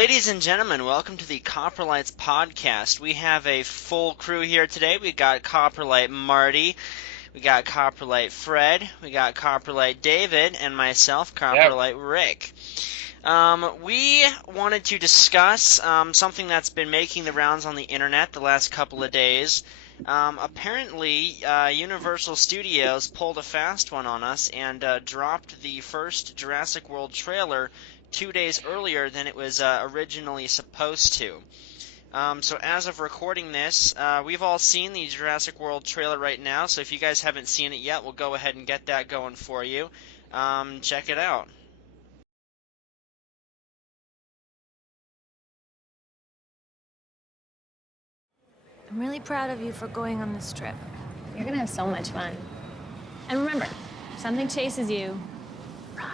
Ladies and gentlemen, welcome to the Coprolites podcast. We have a full crew here today. We got Coprolite Marty, we got Coprolite Fred, we got Coprolite David, and myself, Coprolite Rick. We wanted to discuss something that's been making the rounds on the internet the last couple of days. Apparently, Universal Studios pulled a fast one on us and dropped the first Jurassic World trailer 2 days earlier than it was originally supposed to. So as of recording this, we've all seen the Jurassic World trailer right now, so if you guys haven't seen it yet, we'll go ahead and get that going for you. Check it out. I'm really proud of you for going on this trip. You're gonna have so much fun. And remember, if something chases you, run.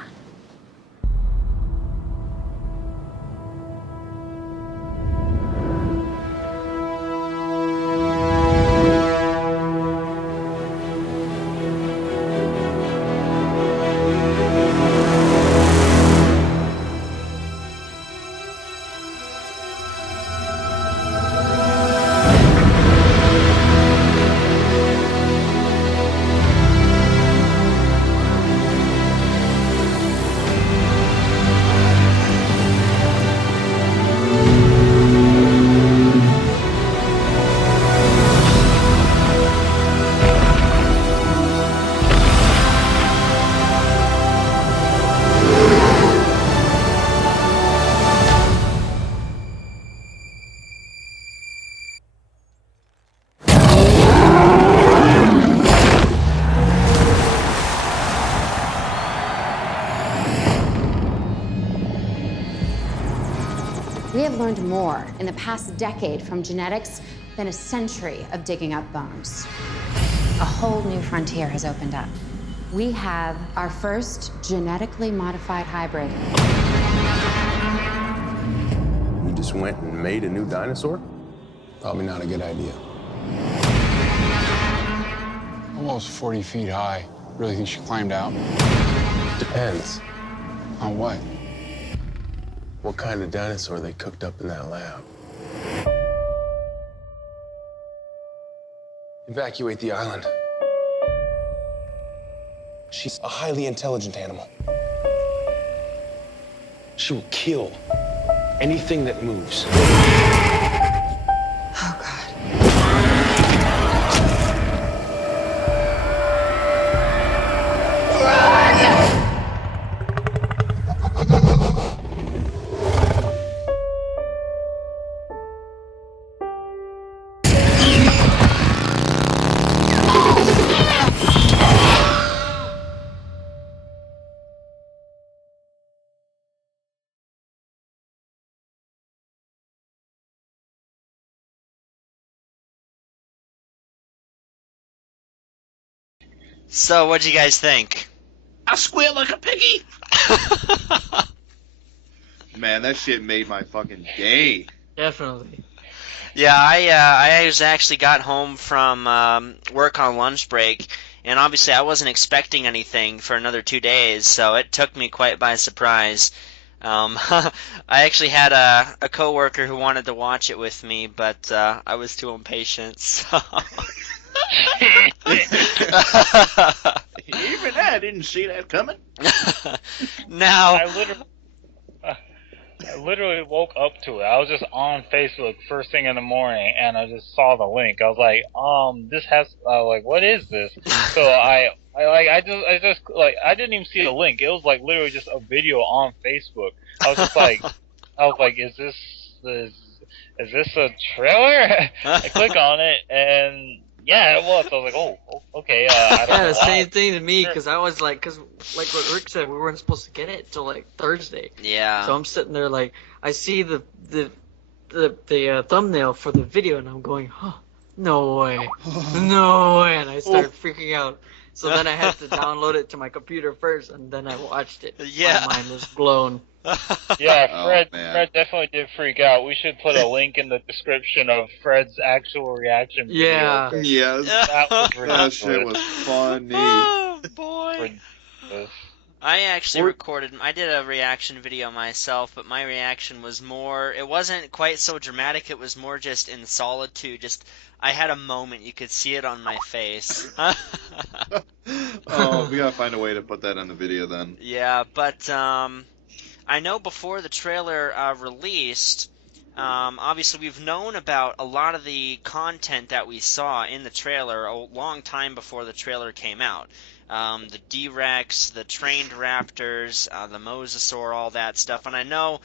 We have learned more in the past decade from genetics than a century of digging up bones. A whole new frontier has opened up. We have our first genetically modified hybrid. You just went and made a new dinosaur? Probably not a good idea. Almost 40 feet high. Really think she climbed out? Depends. On what? What kind of dinosaur they cooked up in that lab? Evacuate the island. She's a highly intelligent animal. She will kill anything that moves. Oh, God. So, what'd you guys think? I squeal like a piggy. Man, that shit made my fucking day. Definitely. Yeah, I actually got home from work on lunch break, and obviously I wasn't expecting anything for another 2 days, so it took me quite by surprise. I actually had a coworker who wanted to watch it with me, but I was too impatient. So. Even I didn't see that coming. Now, I literally woke up to it. I was just on Facebook first thing in the morning, and I just saw the link. I was like, what is this? So I didn't even see the link. It was like literally just a video on Facebook. I was like, is this a trailer? I click on it, and yeah, it was. I was like, oh, okay. I don't know the same why. thing to me, because I was like, like what Rick said, we weren't supposed to get it till like Thursday. yeah. So I'm sitting there like, I see the thumbnail for the video, and I'm going, huh, no way, no way, and I started freaking out. So then I had to download it to my computer first, and then I watched it. Yeah. My mind was blown. Yeah, Fred man. Fred definitely did freak out. We should put a link in the description of Fred's actual reaction video. Yeah. 'cause Yes. That was That shit ridiculous. was funny. Oh, boy. Ridiculous. I actually I did a reaction video myself, but my reaction was more, it wasn't quite so dramatic, it was more just in solitude, I had a moment, you could see it on my face. Oh, we gotta find a way to put that on the video then. Yeah, but I know before the trailer released, obviously we've known about a lot of the content that we saw in the trailer a long time before the trailer came out. The D.rex, the trained raptors, the Mosasaur, all that stuff. And I know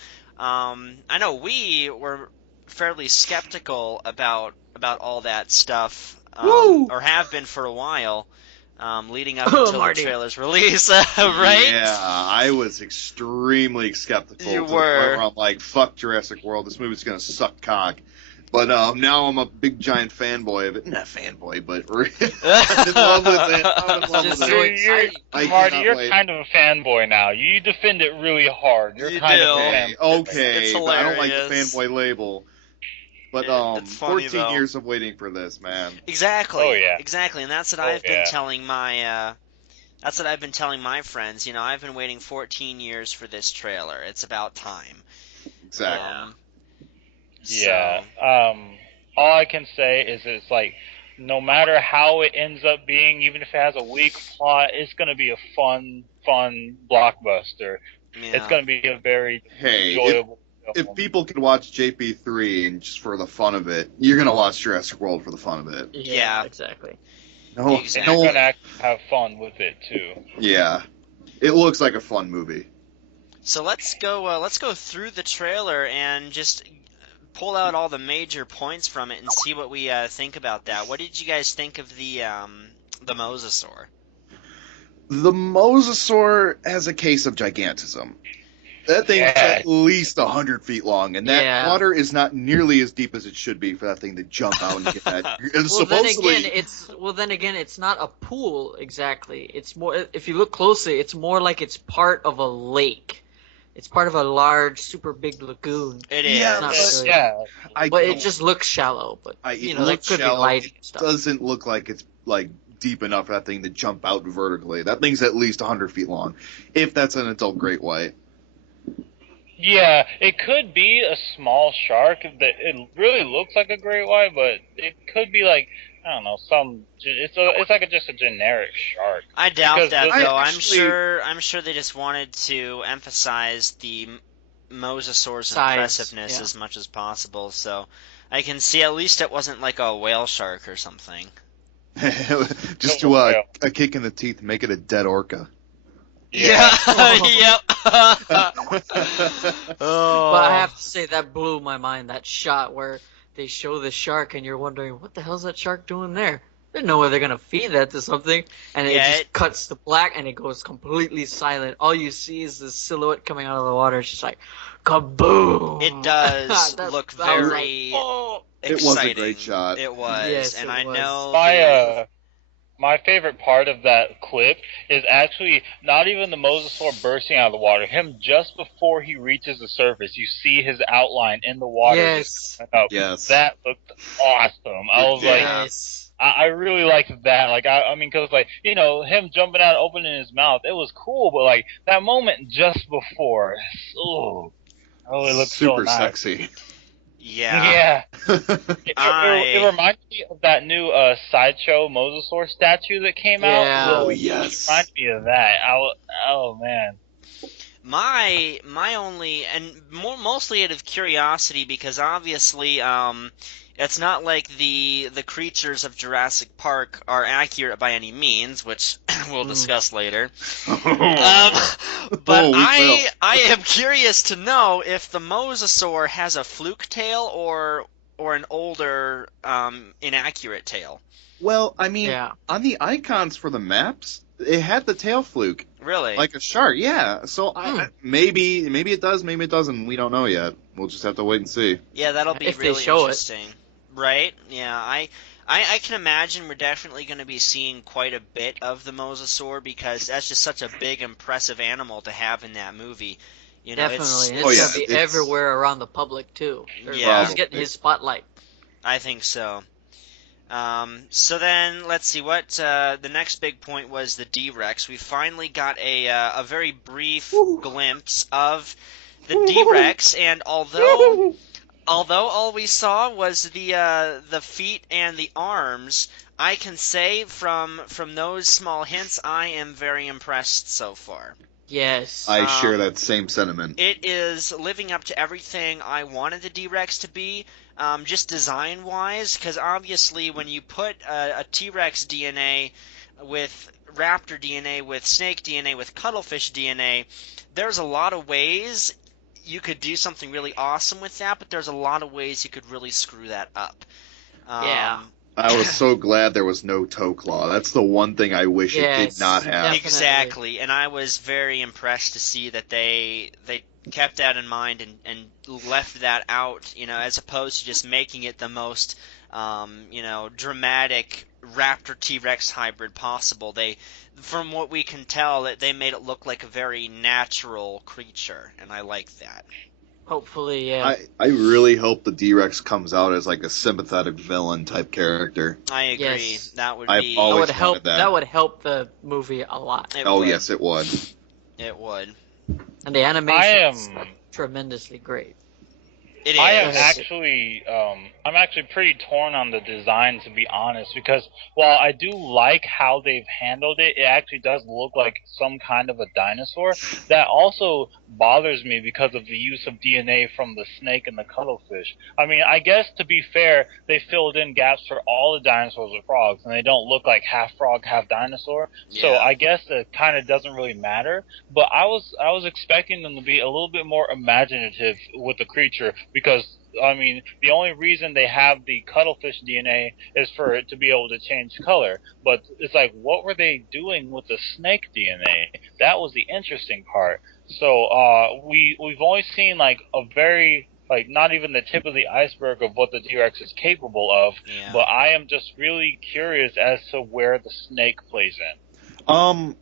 we were fairly skeptical about all that stuff, or have been for a while, leading up until the trailer's release, right? Yeah, I was extremely skeptical. You to the were. point where I'm like, fuck Jurassic World, this movie's gonna suck cock. But now I'm a big giant fanboy of it. Not fanboy, but I'm in love with it. I'm in love with it. Marty, you're kind of a fanboy now. You defend it really hard. You're kind of a fanboy. Okay, It's but I don't like the hilarious. fanboy label. But It's funny, 14 though. years of waiting for this, man. Exactly. Oh, yeah. Exactly, and that's what I've been telling my friends. You know, I've been waiting 14 years for this trailer. It's about time. Exactly. Yeah. All I can say is it's like, no matter how it ends up being, even if it has a weak plot, it's going to be a fun blockbuster. Yeah. It's going to be a very Hey, enjoyable if people can watch JP3 and just for the fun of it, you're going to watch Jurassic World for the fun of it. Yeah, exactly. No, Exactly. You're going to have fun with it, too. Yeah. It looks like a fun movie. So let's go through the trailer and just pull out all the major points from it and see what we think about that. What did you guys think of the Mosasaur? The Mosasaur has a case of gigantism. That thing's at least 100 feet long, and that water is not nearly as deep as it should be for that thing to jump out and get that. Then again, it's not a pool exactly. It's more, if you look closely, it's more like it's part of a lake. It's part of a large, super big lagoon. It is. But it just looks shallow. But that could be lighting and stuff. It doesn't look like it's like deep enough for that thing to jump out vertically. That thing's at least 100 feet long, if that's an adult great white. Yeah, it could be a small shark. It really looks like a great white, but it could be like, I don't know, it's like just a generic shark. I doubt that, though. I'm sure they just wanted to emphasize the Mosasaur's impressiveness as much as possible. So I can see at least it wasn't like a whale shark or something. Just do a kick in the teeth, make it a dead orca. Yeah. Yep. But I have to say that blew my mind. That shot where they show the shark and you're wondering what the hell's that shark doing there? They don't know where they're gonna feed that to something, and it just cuts to black and it goes completely silent. All you see is the silhouette coming out of the water. It's just like kaboom. It does look very exciting. It was a great shot. It was, yes, and it I was. know my favorite part of that clip is actually not even the Mosasaur bursting out of the water. Him just before he reaches the surface, you see his outline in the water. Yes. Yes. That looked awesome. I was like, I really liked that. Like, I mean, because like, him jumping out, opening his mouth, it was cool. But like that moment just before, oh, it looked super so nice. sexy. Yeah. It reminds me of that new sideshow Mosasaur statue that came out. Yeah. Oh, yes. It reminded me of that. Oh man. My only, and mostly out of curiosity, because obviously it's not like the creatures of Jurassic Park are accurate by any means, which we'll discuss later. But I am curious to know if the Mosasaur has a fluke tail or an older inaccurate tail. Well, I mean, on the icons for the maps, it had the tail fluke. Really? Like a shark, yeah. So maybe it does, maybe it doesn't. We don't know yet. We'll just have to wait and see. Yeah, that'll be if really they show interesting. Right? Yeah, I can imagine we're definitely going to be seeing quite a bit of the Mosasaur, because that's just such a big, impressive animal to have in that movie. Definitely. It's going to be everywhere around the public, too. Yeah. He's getting his spotlight. I think so. So then, let's see, what the next big point was the D.rex. We finally got a very brief glimpse of the D.rex, and although all we saw was the feet and the arms, I can say from those small hints, I am very impressed so far. Yes. I share that same sentiment. It is living up to everything I wanted the D-Rex to be, just design-wise, because obviously when you put a T-Rex DNA with Raptor DNA, with Snake DNA, with Cuttlefish DNA, there's a lot of ways you could do something really awesome with that, but there's a lot of ways you could really screw that up. Yeah. I was so glad there was no toe claw. That's the one thing I wish it did not have. Definitely. Exactly, and I was very impressed to see that they kept that in mind and left that out, as opposed to just making it the most, dramatic Raptor T-Rex hybrid possible. From what we can tell, that they made it look like a very natural creature, and I like that. Hopefully, yeah. I really hope the D-Rex comes out as like a sympathetic villain type character. I agree. Yes. That would I've be. always that would help. wanted that. That would help the movie a lot. Yes, it would. It would. And the animation is tremendously great. It is. I am actually, I'm actually pretty torn on the design, to be honest, because while I do like how they've handled it, it actually does look like some kind of a dinosaur. That also bothers me because of the use of DNA from the snake and the cuttlefish. I mean, I guess to be fair, they filled in gaps for all the dinosaurs with frogs, and they don't look like half frog, half dinosaur. Yeah. So I guess it kind of doesn't really matter. But I was expecting them to be a little bit more imaginative with the creature. Because, I mean, the only reason they have the cuttlefish DNA is for it to be able to change color. But it's like, what were they doing with the snake DNA? That was the interesting part. So we've only seen, like, a very, like, not even the tip of the iceberg of what the T-Rex is capable of. Yeah. But I am just really curious as to where the snake plays in.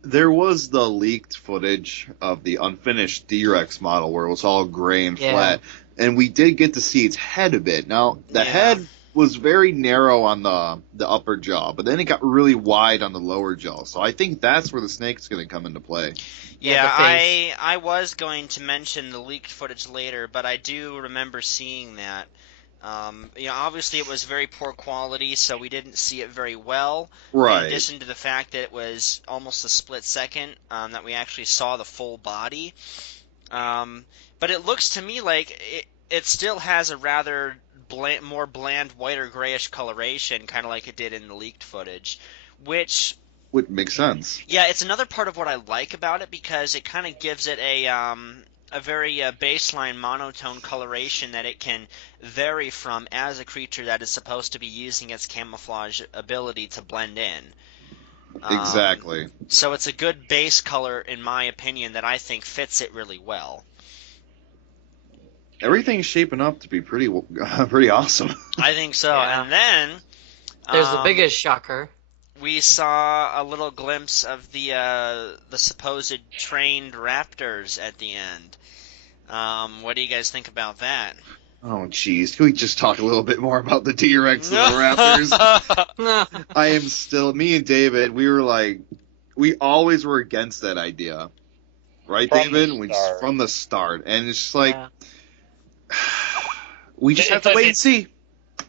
There was the leaked footage of the unfinished D-Rex model where it was all gray and flat, and we did get to see its head a bit. Now, the head was very narrow on the upper jaw, but then it got really wide on the lower jaw. So I think that's where the snake's going to come into play. Yeah, I was going to mention the leaked footage later, but I do remember seeing that. Obviously it was very poor quality, so we didn't see it very well. Right. In addition to the fact that it was almost a split second that we actually saw the full body. But it looks to me like it still has a rather more bland, white or grayish coloration, kind of like it did in the leaked footage, which would make sense. Yeah, it's another part of what I like about it because it kind of gives it a very baseline monotone coloration that it can vary from as a creature that is supposed to be using its camouflage ability to blend in. Exactly. So it's a good base color, in my opinion, that I think fits it really well. Everything's shaping up to be pretty awesome. I think so. Yeah. And then there's the biggest shocker. We saw a little glimpse of the supposed trained raptors at the end. What do you guys think about that? Oh, jeez. Can we just talk a little bit more about the T-Rex and the Raptors? Me and David, we always were against that idea. Right, David? From the start. And it's just like, we just have to wait and see.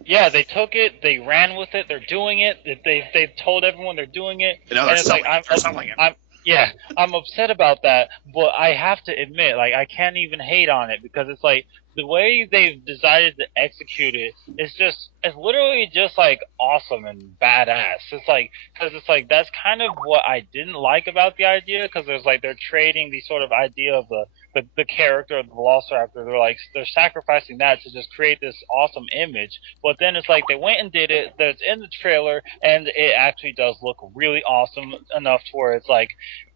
Yeah, they took it, they ran with it, they're doing it, they've told everyone they're doing it. And it's like, I'm upset about that, but I have to admit, like, I can't even hate on it because it's like, the way they've decided to execute it is it's literally just like awesome and badass. It's like that's kind of what I didn't like about the idea, because there's like they're trading the sort of idea of the character of the Velociraptor. They're sacrificing that to just create this awesome image. But then it's like they went and did it. That's in the trailer, and it actually does look really awesome enough to where it's like,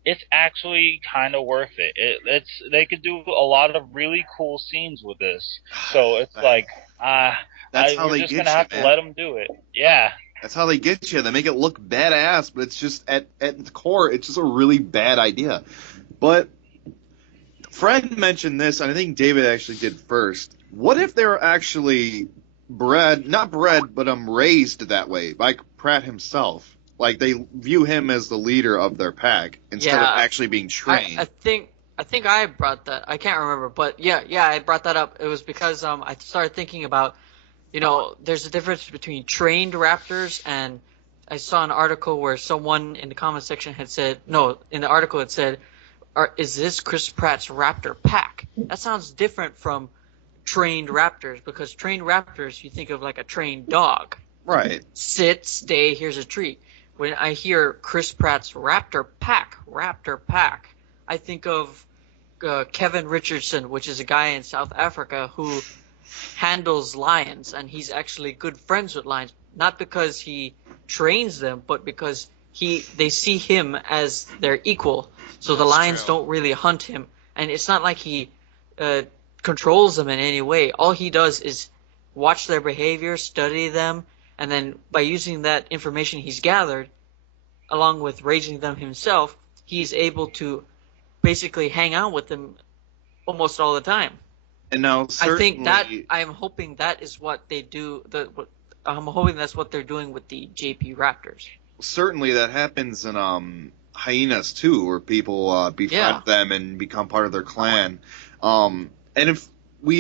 it's actually kind of worth it. They could do a lot of really cool scenes with this. So it's like, we're just gonna have to let them do it. Yeah. That's how they get you. They make it look badass, but it's just at the core, it's just a really bad idea. But Fred mentioned this, and I think David actually did first. What if they're actually not bred, but raised that way by Pratt himself. Like they view him as the leader of their pack instead of actually being trained. I think I brought that. I can't remember, but yeah, I brought that up. It was because I started thinking about, there's a difference between trained raptors, and I saw an article where someone in the comment section had said, no, in the article it said, is this Chris Pratt's raptor pack? That sounds different from trained raptors, because trained raptors, you think of like a trained dog. Right. Sit, stay, here's a treat. When I hear Chris Pratt's raptor pack, I think of Kevin Richardson, which is a guy in South Africa who handles lions, and he's actually good friends with lions, not because he trains them, but because they see him as their equal. So the lions don't really hunt him, and it's not like he controls them in any way. All he does is watch their behavior, study them, and then by using that information he's gathered, along with raising them himself, he's able to basically hang out with them almost all the time. And now, I think that I'm hoping that is what they do. I'm hoping that's what they're doing with the JP Raptors. Certainly, that happens in hyenas too, where people befriend them and become part of their clan. And if we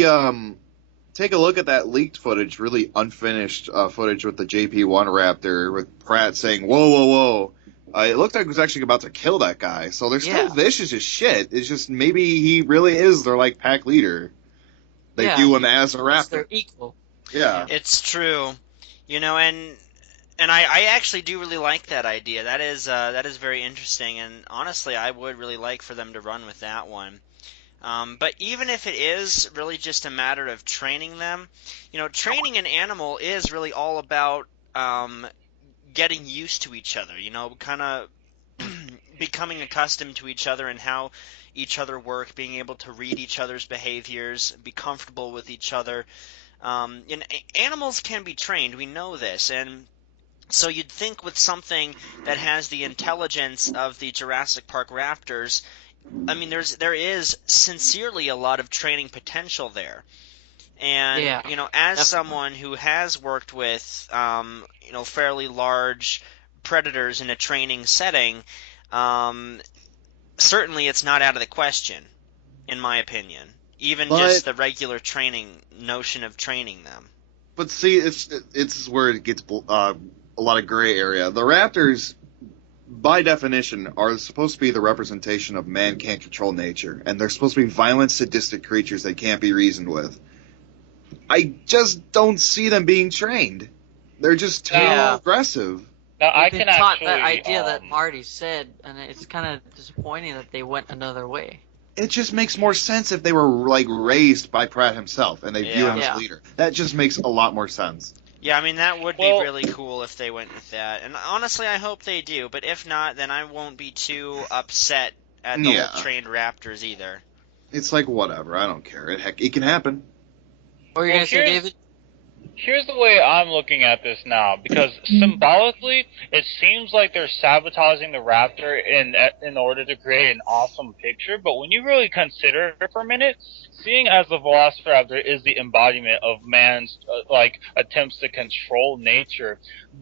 take a look at that leaked footage, really unfinished footage with the JP1 Raptor, with Pratt saying, "Whoa, whoa, whoa." It looked like he was actually about to kill that guy. So they're still vicious as shit. It's just maybe he really is their pack leader. They view him as a raptor. They're equal. Yeah. It's true. And I actually do really like that idea. That is very interesting, and honestly, I would really like for them to run with that one. But even if it is really just a matter of training them, training an animal is really all about getting used to each other, kind of becoming accustomed to each other and how each other work, being able to read each other's behaviors, be comfortable with each other. Animals can be trained, we know this, and so you'd think with something that has the intelligence of the Jurassic Park raptors, I mean, there is sincerely a lot of training potential there. And, as someone who has worked with, fairly large predators in a training setting, certainly it's not out of the question, in my opinion. Even just the regular training notion of training them. But see, it's where it gets a lot of gray area. The raptors, by definition, are supposed to be the representation of man can't control nature, and they're supposed to be violent, sadistic creatures that can't be reasoned with. I just don't see them being trained. They're just too aggressive. Now, I can can taught actually that idea that Marty said, and it's kind of disappointing that they went another way. It just makes more sense if they were raised by Pratt himself and they view him as leader. That just makes a lot more sense. Yeah, I mean, that would be really cool if they went with that. And honestly, I hope they do. But if not, then I won't be too upset at the whole trained raptors either. It's like, whatever. I don't care. It can happen. What are you going to say, David? Here's the way I'm looking at this now, because symbolically, it seems like they're sabotaging the raptor in order to create an awesome picture. But when you really consider it for a minute, seeing as the Velociraptor is the embodiment of man's attempts to control nature,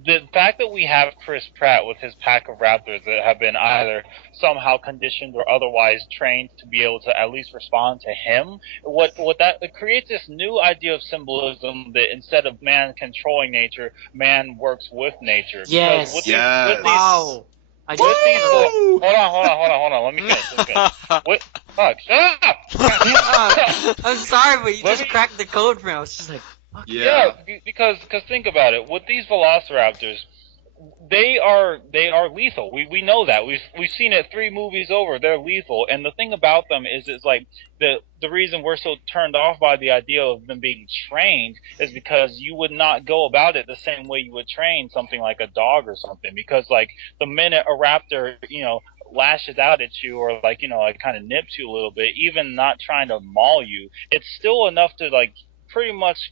the fact that we have Chris Pratt with his pack of raptors that have been either somehow conditioned or otherwise trained to be able to at least respond to him, it creates this new idea of symbolism that instead of man controlling nature, man works with nature. Yes. Wow. Hold on. Let me finish. Fuck, shut up! I'm sorry, but you just cracked the code for me. I was just like, fuck. Yeah, because think about it. With these Velociraptors, they are lethal. We know that. We've seen it 3 movies over. They're lethal. And the thing about them is it's like the reason we're so turned off by the idea of them being trained is because you would not go about it the same way you would train something like a dog or something. Because the minute a raptor, lashes out at you or kind of nips you a little bit, even not trying to maul you, it's still enough to pretty much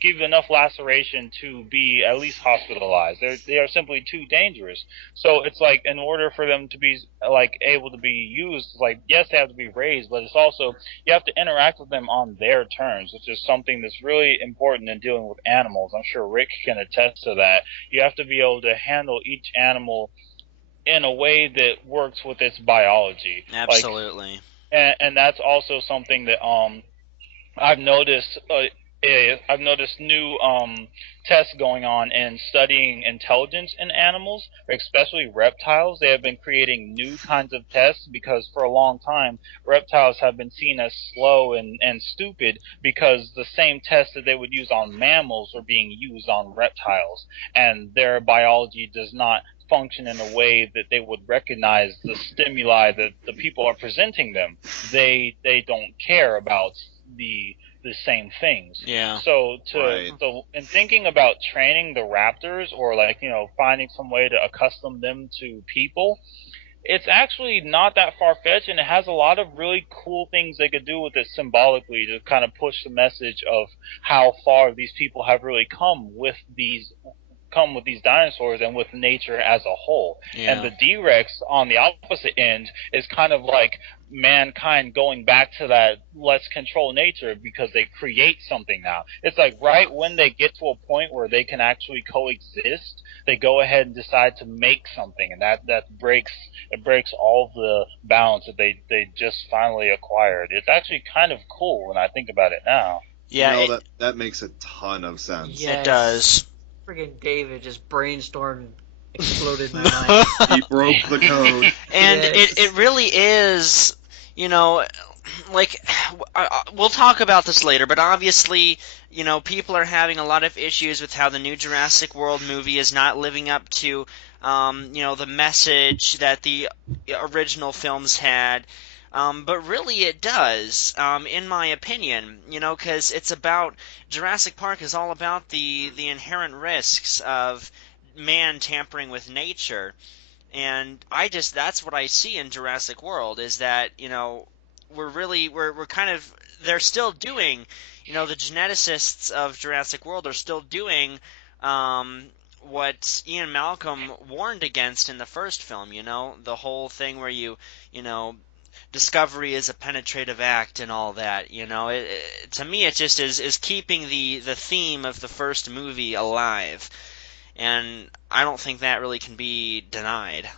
give enough laceration to be at least hospitalized. They are simply too dangerous. So it's like, in order for them to be like able to be used, like, yes, they have to be raised, but it's also, you have to interact with them on their terms, which is something that's really important in dealing with animals. I'm sure Rick can attest to that. You have to be able to handle each animal in a way that works with its biology. Absolutely. And that's also something that I've noticed. I've noticed new tests going on in studying intelligence in animals, especially reptiles. They have been creating new kinds of tests because for a long time reptiles have been seen as slow and stupid because the same tests that they would use on mammals are being used on reptiles, and their biology does not function in a way that they would recognize the stimuli that the people are presenting them. They don't care about the same things. Yeah. So Right. so in thinking about training the raptors, or like, finding some way to accustom them to people, it's actually not that far-fetched, and it has a lot of really cool things they could do with it symbolically to kind of push the message of how far these people have really come with these dinosaurs and with nature as a whole. Yeah. And the D.rex on the opposite end is kind of like mankind going back to that let's control nature because they create something now. It's like right when they get to a point where they can actually coexist, they go ahead and decide to make something, and that breaks all the balance that they just finally acquired. It's actually kind of cool when I think about it now. Yeah, that makes a ton of sense. Yes. it does. Friggin' David just brainstormed, exploded my mind. He broke the code. And Yes. it really is, like, we'll talk about this later, but obviously, people are having a lot of issues with how the new Jurassic World movie is not living up to, the message that the original films had. But really it does, in my opinion, because it's about, Jurassic Park is all about the inherent risks of man tampering with nature. And that's what I see in Jurassic World, is that, we're kind of, they're still doing, the geneticists of Jurassic World are still doing, what Ian Malcolm warned against in the first film, the whole thing where discovery is a penetrative act and all that, to me it just is keeping the theme of the first movie alive, and I don't think that really can be denied.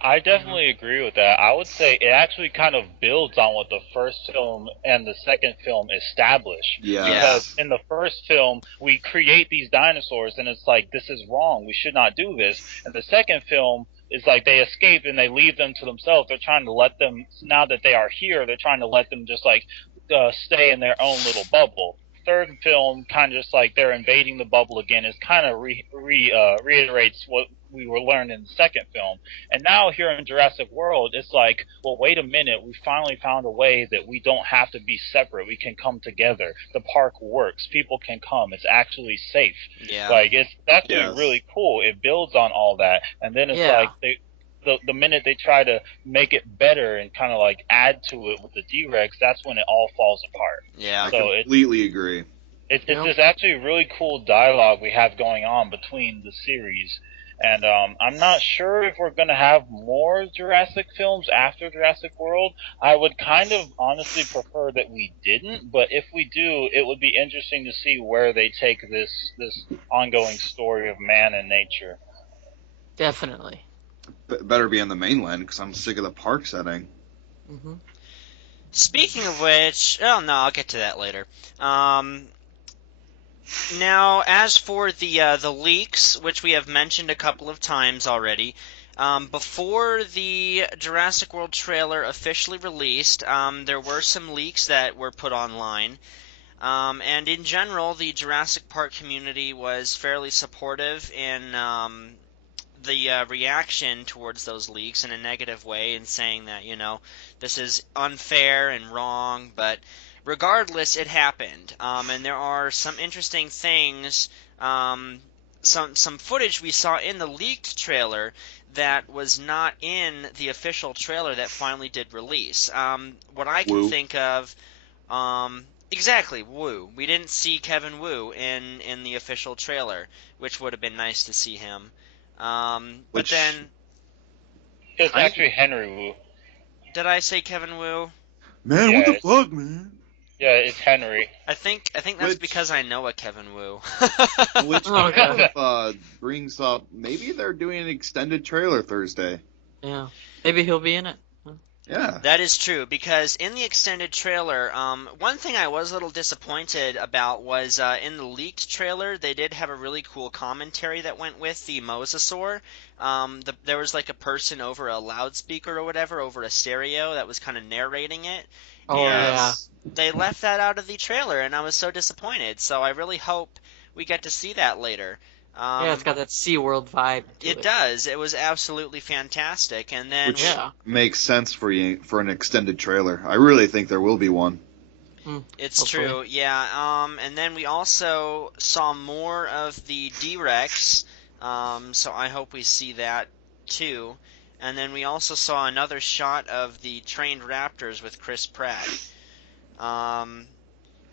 I definitely agree with that. I would say it actually kind of builds on what the first film and the second film establish. Yeah. Because in the first film, we create these dinosaurs, and it's like, this is wrong. We should not do this. And the second film is like they escape and they leave them to themselves. They're trying to let them, now that they are here, they're trying to let them just like stay in their own little bubble. Third film kind of just like they're invading the bubble again. It kind of reiterates what we were learned in the second film. And now here in Jurassic World, it's like, well, wait a minute, we finally found a way that we don't have to be separate. We can come together. The park works. People can come. It's actually safe. Yeah. Like, it's actually Yes. really cool. It builds on all that. And then it's like the minute they try to make it better and kind of like add to it with the D.rex, that's when it all falls apart. Yeah. I So completely agree. It's this actually really cool dialogue we have going on between the series. And I'm not sure if we're going to have more Jurassic films after Jurassic World. I would kind of honestly prefer that we didn't, but if we do, it would be interesting to see where they take this ongoing story of man and nature. Definitely. Better be on the mainland because I'm sick of the park setting. Mm-hmm. Speaking of which, oh no, I'll get to that later. Now, as for the leaks, which we have mentioned a couple of times already, before the Jurassic World trailer officially released, there were some leaks that were put online. And in general, the Jurassic Park community was fairly supportive in the reaction towards those leaks in a negative way, and saying that, this is unfair and wrong, but regardless, it happened. And there are some interesting things, some footage we saw in the leaked trailer that was not in the official trailer that finally did release. What I can think of, Exactly, Wu. We didn't see Kevin Wu in the official trailer, which would have been nice to see him. But Which then, It's actually Henry Wu. did I say Kevin Wu? man, Yeah, what the fuck, man? Yeah, it's Henry. I think that's Which- because I know a Kevin Wu. Which Oh, kind of brings up maybe they're doing an extended trailer Thursday. Yeah. Maybe he'll be in it. Yeah. That is true, because in the extended trailer, one thing I was a little disappointed about was in the leaked trailer, they did have a really cool commentary that went with the Mosasaur. There was like a person over a loudspeaker or whatever, over a stereo, that was kind of narrating it. Oh, And yeah. they left that out of the trailer, and I was so disappointed. So I really hope we get to see that later. Yeah, it's got that SeaWorld vibe to it. It does. It was absolutely fantastic. And then Which makes sense for an extended trailer. I really think there will be one. it's Hopefully. true, yeah. And then we also saw more of the D.rex, so I hope we see that too. And then we also saw another shot of the trained raptors with Chris Pratt.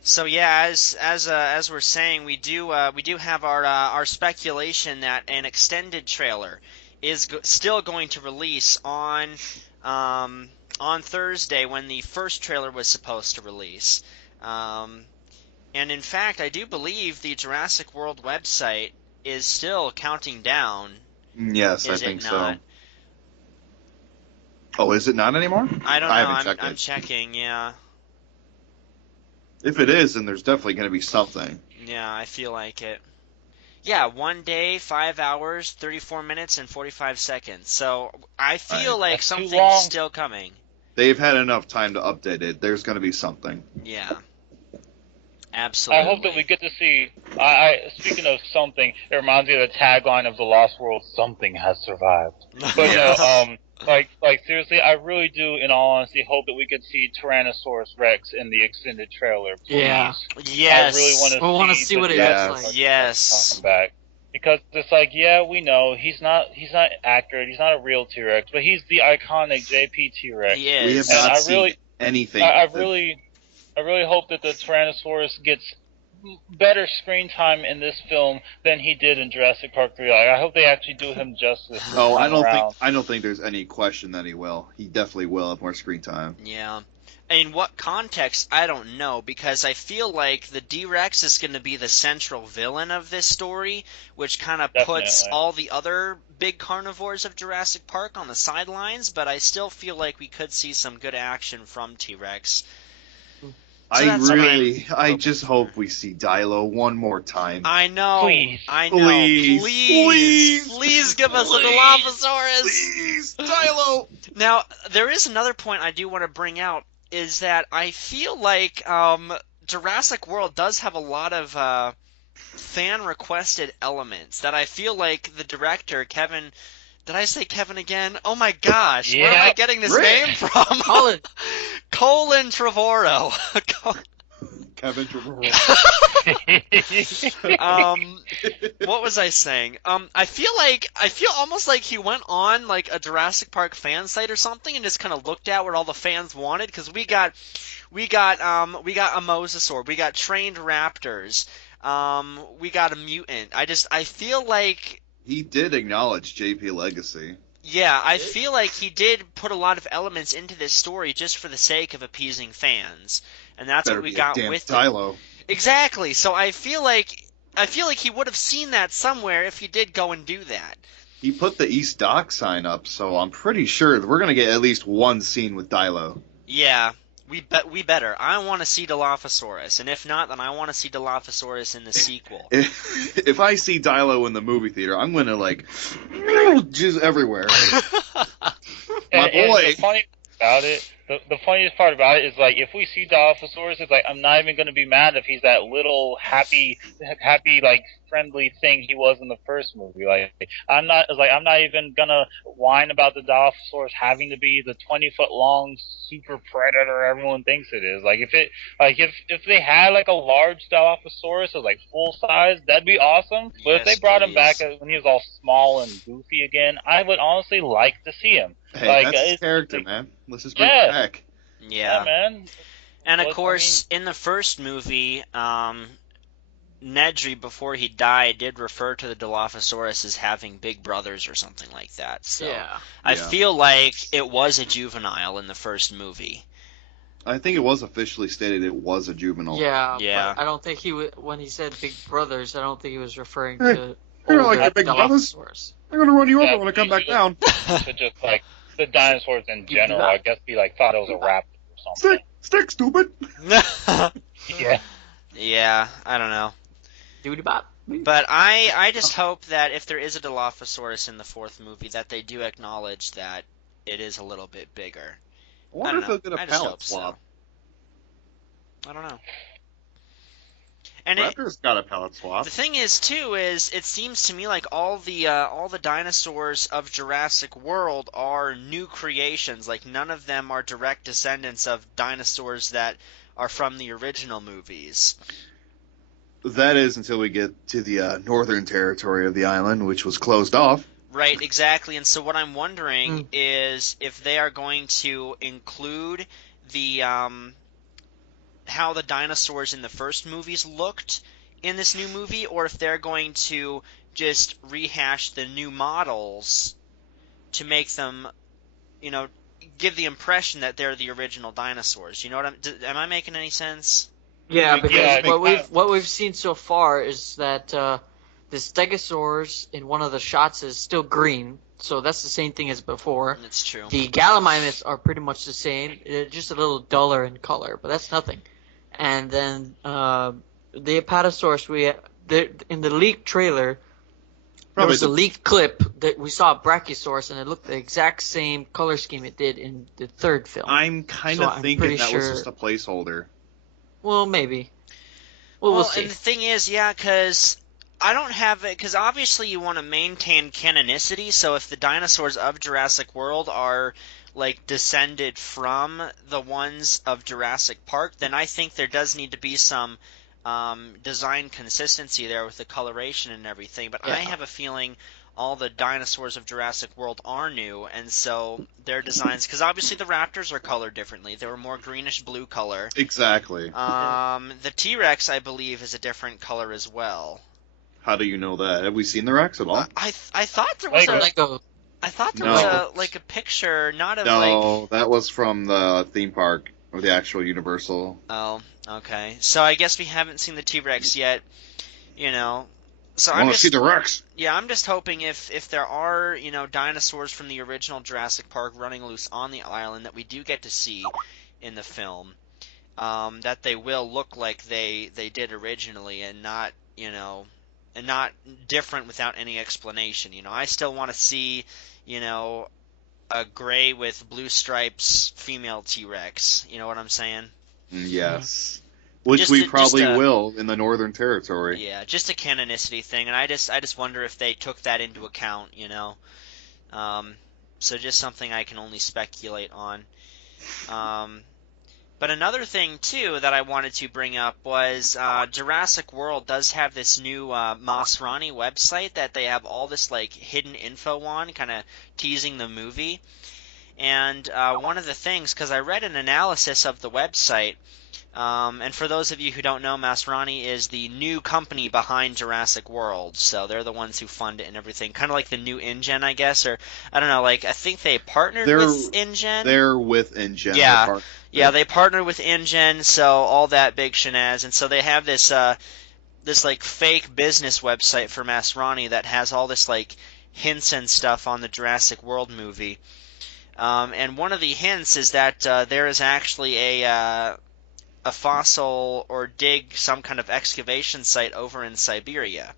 So yeah, as we're saying, we do have our speculation that an extended trailer is still going to release on Thursday, when the first trailer was supposed to release. And in fact, I do believe the Jurassic World website is still counting down. Yes, I Is think it so. not? Oh, is it not anymore? I don't know. haven't checked I'm it. checking. Yeah. If it is, then there's definitely going to be something. Yeah, I feel like it. Yeah, 1 day, 5 hours, 34 minutes, and 45 seconds. So I feel like That's too something's long. still coming. They've had enough time to update it. There's going to be something. Yeah. Absolutely. I hope that we get to see. Speaking of something, it reminds me of the tagline of The Lost World: "Something has survived." But no, like seriously, I really do, in all honesty, hope that we could see Tyrannosaurus Rex in the extended trailer. Please. Yeah. Yes. I really want to see what it Jurassic looks like. Yes. come back. Because it's like, yeah, we know he's not accurate. He's not a real T-Rex, but he's the iconic JP T-Rex. He is. We have And not I seen really- anything. I really hope that the Tyrannosaurus gets better screen time in this film than he did in Jurassic Park 3. Like, I hope they actually do him justice. this Oh, time around. I don't think there's any question that he will. He definitely will have more screen time. Yeah. In what context, I don't know, because I feel like the D-Rex is going to be the central villain of this story, which kind of puts Definitely. all the other big carnivores of Jurassic Park on the sidelines, but I still feel like we could see some good action from T-Rex. So that's what I just hope we see Dilo one more time. I know. Please. I know. Please. Please give us a Dilophosaurus. Please, Dilo. Now, there is another point I do want to bring out, is that I feel like Jurassic World does have a lot of fan-requested elements that I feel like the director, Kevin... Did I say Kevin again? Oh my gosh, where am I getting this Rick. name from? Colin Trevorrow. Kevin Trevorrow. What was I saying? I feel almost like he went on like a Jurassic Park fan site or something and just kind of looked at what all the fans wanted, because we got a Mosasaur, we got trained raptors, we got a mutant. I feel like He did acknowledge JP Legacy. Yeah, I feel like he did put a lot of elements into this story just for the sake of appeasing fans, and that's Better what we be got a damn with it. Dilo. Exactly. So I feel like he would have seen that somewhere if he did go and do that. He put the East Dock sign up, so I'm pretty sure we're gonna get at least one scene with Dilo. Yeah, we better. I want to see Dilophosaurus, and if not, then I want to see Dilophosaurus in the sequel. If I see Dilo in the movie theater, I'm gonna like jizz everywhere. My boy. And the funny about it, the funniest part about it is, like, if we see Dilophosaurus, it's like, I'm not even going to be mad if he's that little happy, like, friendly thing he was in the first movie. Like, I'm not even gonna whine about the Dilophosaurus having to be the 20-foot long super predator everyone thinks it is. Like, if they had like a large Dilophosaurus, like full size, that'd be awesome. But if Yes, they brought him back please. when he was all small and goofy again, I would honestly like to see him. Hey, Like, that's his it's- character, man. Let's just bring Yeah. it back. Yeah, man. And of course, in the first movie, Nedry, before he died, did refer to the Dilophosaurus as having big brothers or something like that. So Yeah. I feel like it was a juvenile in the first movie. I think it was officially stated it was a juvenile. Yeah. But I don't think when he said big brothers, I don't think he was referring Hey, to you're like your big brothers. I'm gonna run you over when I come back down. So just like the dinosaurs in general, I guess he like thought it was a raptor or something. Stick, stupid. Yeah. Yeah, I don't know. But I just hope that if there is a Dilophosaurus in the fourth movie, that they do acknowledge that it is a little bit bigger. I wonder if they'll get a palate swap. I don't know. And Raptor's got a palate swap. The thing is, too, is it seems to me like all the dinosaurs of Jurassic World are new creations. Like none of them are direct descendants of dinosaurs that are from the original movies. That is until we get to the northern territory of the island, which was closed off. Right, exactly. And so what I'm wondering is if they are going to include the how the dinosaurs in the first movies looked in this new movie, or if they're going to just rehash the new models to make them, give the impression that they're the original dinosaurs. You know what am I making any sense? Yeah, because what we've seen so far is that the Stegosaurus in one of the shots is still green, so that's the same thing as before. That's true. The Gallimimus are pretty much the same, they're just a little duller in color, but that's nothing. And then the Apatosaurus, in the leaked trailer, there was a leaked clip that we saw a Brachiosaurus, and it looked the exact same color scheme it did in the third film. I'm kind of thinking that was just a placeholder. Well, maybe. We'll see. And the thing is, because I don't have it, because obviously you want to maintain canonicity, so if the dinosaurs of Jurassic World are descended from the ones of Jurassic Park, then I think there does need to be some design consistency there with the coloration and everything. But I have a feeling all the dinosaurs of Jurassic World are new, and so their designs, because obviously the Raptors are colored differently. They were more greenish blue color. Exactly. The T-Rex, I believe, is a different color as well. How do you know that? Have we seen the Rex at all? I thought there was I thought there was a picture, not of No, that was from the theme park, or the actual Universal. Oh, okay. So I guess we haven't seen the T-Rex yet, So I want to see the Rex! Yeah, I'm just hoping if there are, dinosaurs from the original Jurassic Park running loose on the island that we do get to see in the film, that they will look like they did originally and not, and not different without any explanation. I still want to see, a gray with blue stripes female T-Rex. You know what I'm saying? Yes. Which we probably will in the Northern Territory. Yeah, just a canonicity thing, and I just wonder if they took that into account, So just something I can only speculate on. But another thing, too, that I wanted to bring up was Jurassic World does have this new Masrani website that they have all this, hidden info on, kind of teasing the movie. And one of the things, because I read an analysis of the website, and for those of you who don't know, Masrani is the new company behind Jurassic World, so they're the ones who fund it and everything, kind of like the new InGen, I guess, or I don't know, I think they partnered with InGen. They're with InGen. Yeah, they partnered with InGen, so all that big shenanigans, and so they have this fake business website for Masrani that has all this hints and stuff on the Jurassic World movie, and one of the hints is that there is actually a fossil or dig some kind of excavation site over in Siberia,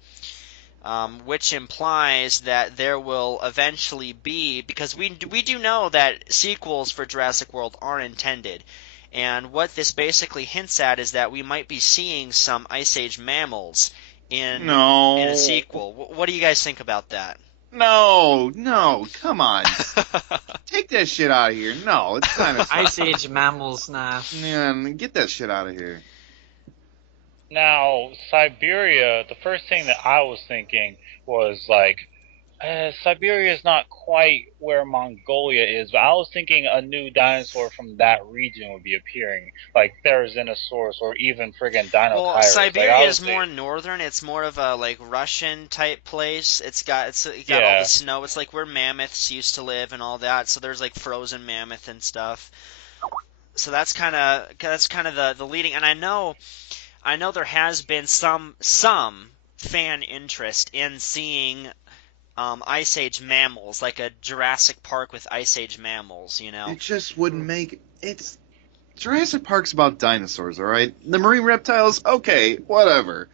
which implies that there will eventually be, because we do know that sequels for Jurassic World are intended, and what this basically hints at is that we might be seeing some Ice Age mammals in a sequel. What do you guys think about that? No, come on. Take that shit out of here. No, it's kind of Ice Age mammals now. Man, get that shit out of here. Now, Siberia, the first thing that I was thinking was Siberia is not quite where Mongolia is, but I was thinking a new dinosaur from that region would be appearing, like Therizinosaurus or even friggin' Well, Dinotyrus. Like Siberia I is was more thinking, northern. It's more of a like Russian type place. It got all the yeah. snow. It's like where mammoths used to live and all that. So there's like frozen mammoth and stuff. So that's kind of the leading. And I know there has been some fan interest in seeing Ice Age mammals, like a Jurassic Park with Ice Age mammals. It just wouldn't make it's Jurassic Park's about dinosaurs, all right? The marine reptiles, okay, whatever.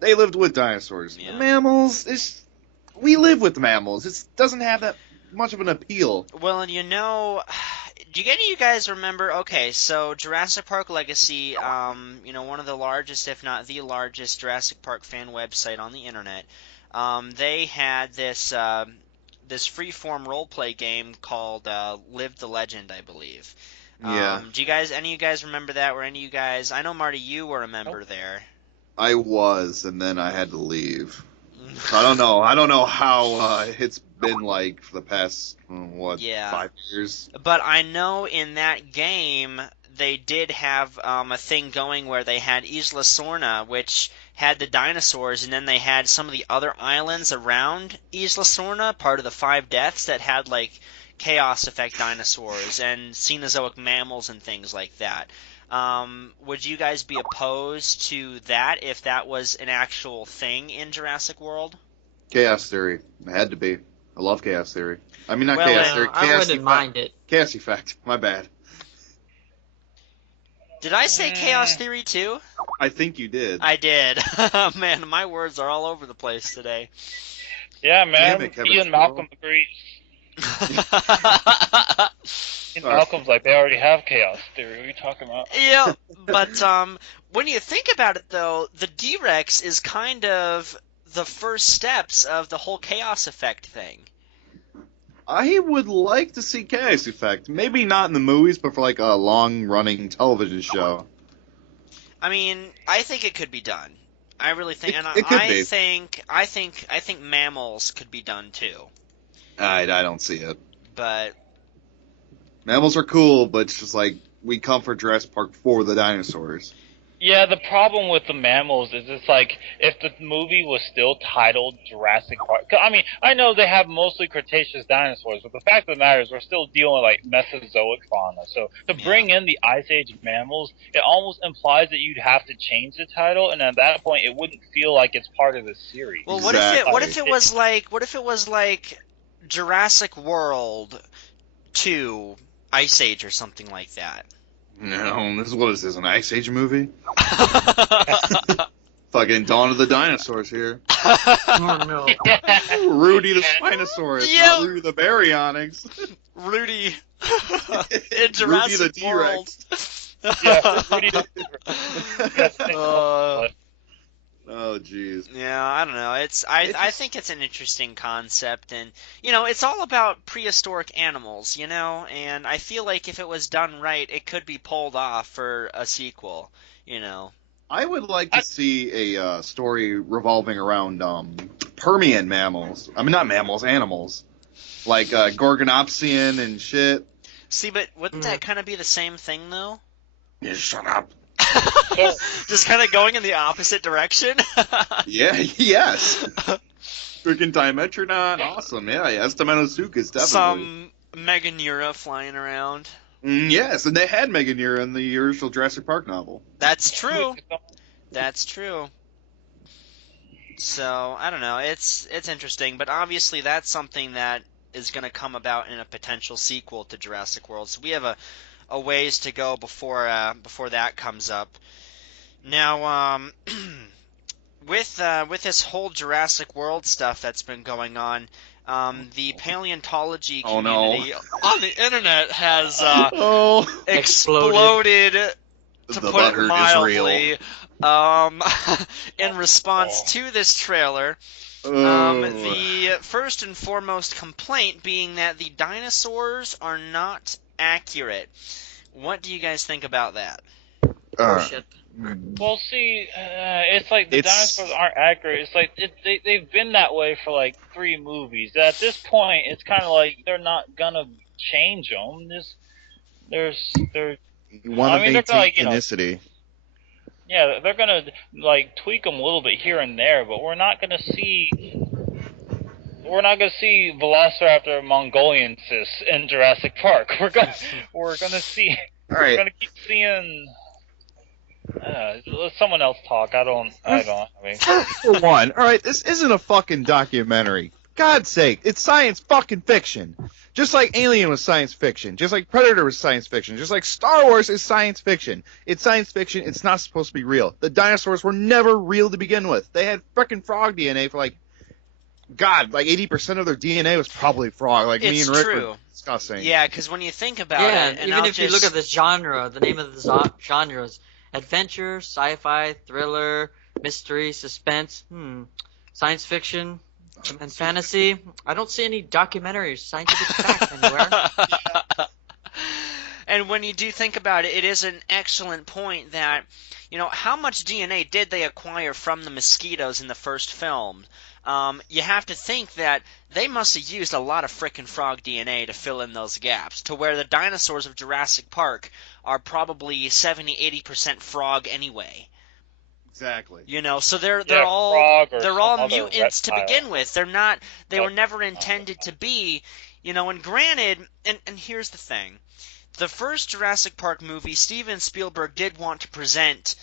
They lived with dinosaurs. Yeah. The mammals, we live with mammals. It doesn't have that much of an appeal. Well, and do any of you guys remember? Okay, so Jurassic Park Legacy, one of the largest, if not the largest, Jurassic Park fan website on the internet. They had this freeform roleplay game called Live the Legend, I believe. Yeah. Any of you guys remember that? Or any of you guys? I know Marty, you were a member there. I was, and then I had to leave. I don't know. I don't know how it's been like for the past 5 years. But I know in that game they did have a thing going where they had Isla Sorna, which had the dinosaurs, and then they had some of the other islands around Isla Sorna, part of the Five Deaths, that had like chaos effect dinosaurs and Cenozoic mammals and things like that. Would you guys be opposed to that if that was an actual thing in Jurassic World? Chaos theory. It had to be. I love chaos theory. I mean, not Well, chaos theory. I Chaos wouldn't effect. mind it. Chaos effect. My bad. Did I say chaos theory too? I think you did. I did. Man, my words are all over the place today. Yeah, man. Damn it, Kevin Ian Squirrel. Malcolm agrees. Ian Malcolm's like, they already have chaos theory. What are you talking about? Yeah, but when you think about it, though, the D.rex is kind of the first steps of the whole chaos effect thing. I would like to see chaos effect. Maybe not in the movies, but for like a long-running television show. I mean, I think it could be done. I really think, and It could I be. think mammals could be done too. I don't see it. But Mammals are cool, but it's just like we come for Jurassic Park for the dinosaurs. Yeah, the problem with the mammals is it's like, if the movie was still titled Jurassic Park, 'cause, I mean, I know they have mostly Cretaceous dinosaurs, but the fact of the matter is we're still dealing with like Mesozoic fauna. So to bring in the Ice Age mammals, it almost implies that you'd have to change the title, and at that point it wouldn't feel like it's part of the series. well, Exactly. what if it was like Jurassic World 2 Ice Age or something like that? No, what is this, an Ice Age movie? Fucking Dawn of the Dinosaurs here. Oh no. Rudy the Spinosaurus, Yep. not Rudy the Baryonyx. Rudy in Jurassic Rudy the World. D-rex. Yeah, Rudy the Oh, jeez. Yeah, I don't know. I think it's an interesting concept, and it's all about prehistoric animals, and I feel like if it was done right, it could be pulled off for a sequel, I would like to see a story revolving around Permian mammals. I mean, not mammals, animals. Like Gorgonopsian and shit. See, but wouldn't that kind of be the same thing, though? Yeah, shut up. Just kind of going in the opposite direction? Yeah, yes. Freaking Dimetrodon, awesome. Yeah, Estimatosuchus, definitely. Some Meganeura flying around. Yes, and they had Meganeura in the original Jurassic Park novel. That's true. That's true. So, I don't know. It's interesting, but obviously that's something that is going to come about in a potential sequel to Jurassic World. So we have a ways to go before that comes up. Now, with this whole Jurassic World stuff that's been going on, the paleontology community on the internet has exploded, to The put it butthurt is mildly, in response to this trailer. The first and foremost complaint being that the dinosaurs are not accurate. What do you guys think about that? Bullshit. Well, see, it's like the dinosaurs aren't accurate. It's like they've been that way for like 3 movies. At this point, it's kind of like they're not gonna change them. They're. You want to I mean, maintain like, canonicity. Yeah, they're gonna like tweak them a little bit here and there, but we're not gonna see Velociraptor mongoliensis in Jurassic Park. We're gonna see. All right. We're gonna keep seeing. Let someone else talk. I don't. I mean. For one, all right, this isn't a fucking documentary. God's sake, it's science fucking fiction. Just like Alien was science fiction, just like Predator was science fiction, just like Star Wars is science fiction. It's science fiction. It's not supposed to be real. The dinosaurs were never real to begin with. They had frickin' frog DNA for like 80% of their DNA was probably frog. Like me and Rick were discussing. Yeah, because when you think about it, and even if you look at the genre, the name of the genres: adventure, sci-fi, thriller, mystery, suspense, science fiction, and fantasy. I don't see any documentaries, scientific facts anywhere. And when you do think about it, it is an excellent point that, how much DNA did they acquire from the mosquitoes in the first film? You have to think that they must have used a lot of frickin' frog DNA to fill in those gaps, to where the dinosaurs of Jurassic Park are probably 70-80% frog anyway. Exactly. So they're all mutants to reptile. begin with. They were never intended to be, and granted, and here's the thing. The first Jurassic Park movie, Steven Spielberg did want to present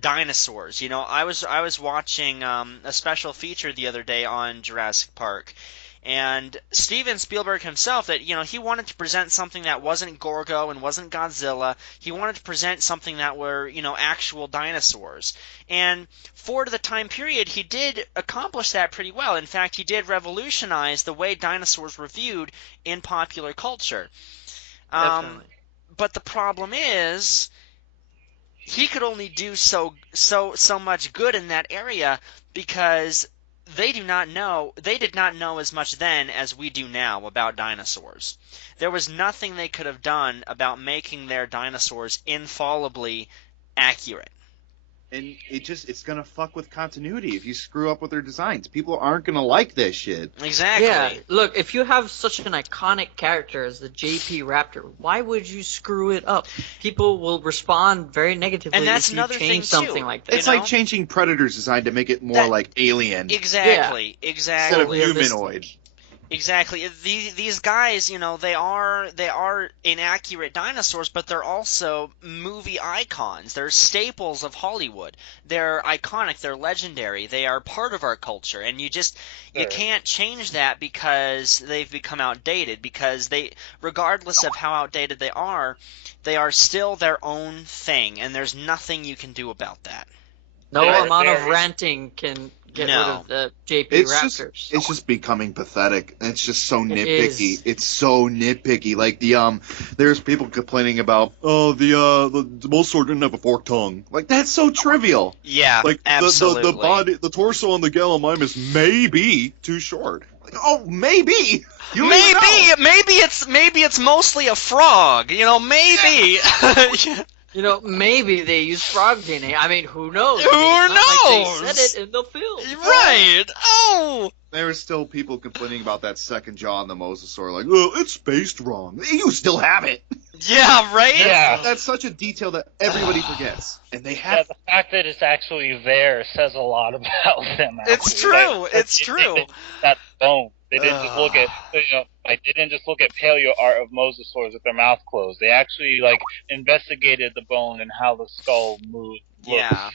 dinosaurs. I was watching a special feature the other day on Jurassic Park, and Steven Spielberg himself, that he wanted to present something that wasn't Gorgo and wasn't Godzilla. He wanted to present something that were actual dinosaurs, and for the time period he did accomplish that pretty well. In fact, he did revolutionize the way dinosaurs were viewed in popular culture. Definitely. But the problem is, he could only do so much good in that area because they did not know as much then as we do now about dinosaurs. There was nothing they could have done about making their dinosaurs infallibly accurate. And it's gonna fuck with continuity if you screw up with their designs. People aren't gonna like this shit. Exactly. Yeah, look, if you have such an iconic character as the JP Raptor, why would you screw it up? People will respond very negatively and that's if you another change thing something too. like that. It's like changing Predator's design to make it more like Alien. Exactly. Instead of humanoid. Exactly. These guys, they are inaccurate dinosaurs, but they're also movie icons. They're staples of Hollywood. They're iconic. They're legendary. They are part of our culture, and you can't change that because they've become outdated. Because regardless of how outdated they are still their own thing, and there's nothing you can do about that. No amount of ranting can get rid of the JP Raptors. It's just becoming pathetic. It's just so nitpicky. It's so nitpicky. Like there's people complaining about the Mosasaur didn't have a forked tongue. Like that's so trivial. Yeah, like absolutely. the torso on the Gallimimus may be too short. Like, maybe. Maybe it's mostly a frog. Maybe. Maybe they use frog DNA. I mean, who knows? Who knows? Like they said it in the film. Right. Oh. There were still people complaining about that second jaw on the Mosasaur. Like, oh, it's spaced wrong. You still have it. Yeah, right? Yeah. That's such a detail that everybody forgets. And they have... the fact that it's actually there says a lot about them. It's true. It's true. That bone. They didn't just look at, they didn't just look at paleo art of mosasaurs with their mouth closed. They actually investigated the bone and how the skull moved. Yeah.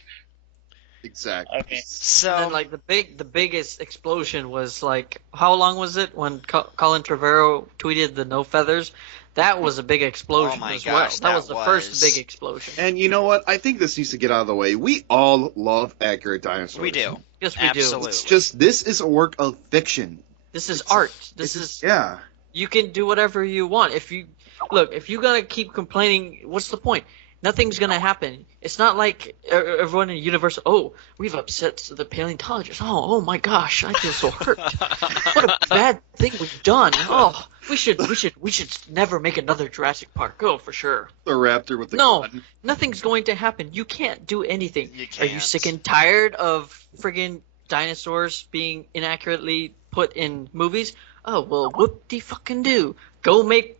Exactly. I mean, so and then, the biggest explosion was how long was it when Colin Trevorrow tweeted the no feathers? That was a big explosion as well. That was the first big explosion. And you know what? I think this needs to get out of the way. We all love accurate dinosaurs. We do. Yes, we Absolutely. do. It's just this is a work of fiction. This is art. This is You can do whatever you want. If you're gonna keep complaining, what's the point? Nothing's gonna happen. It's not like everyone in Universal. Oh, we've upset the paleontologist. Oh my gosh, I feel so hurt. What a bad thing we've done. Oh, we should never make another Jurassic Park. Oh, for sure. The raptor with the No, gun. nothing's going to happen. You can't do anything. You Are you can't. sick and tired of friggin' dinosaurs being inaccurately put in movies? Oh well, whoop-de-fucking-do. Go make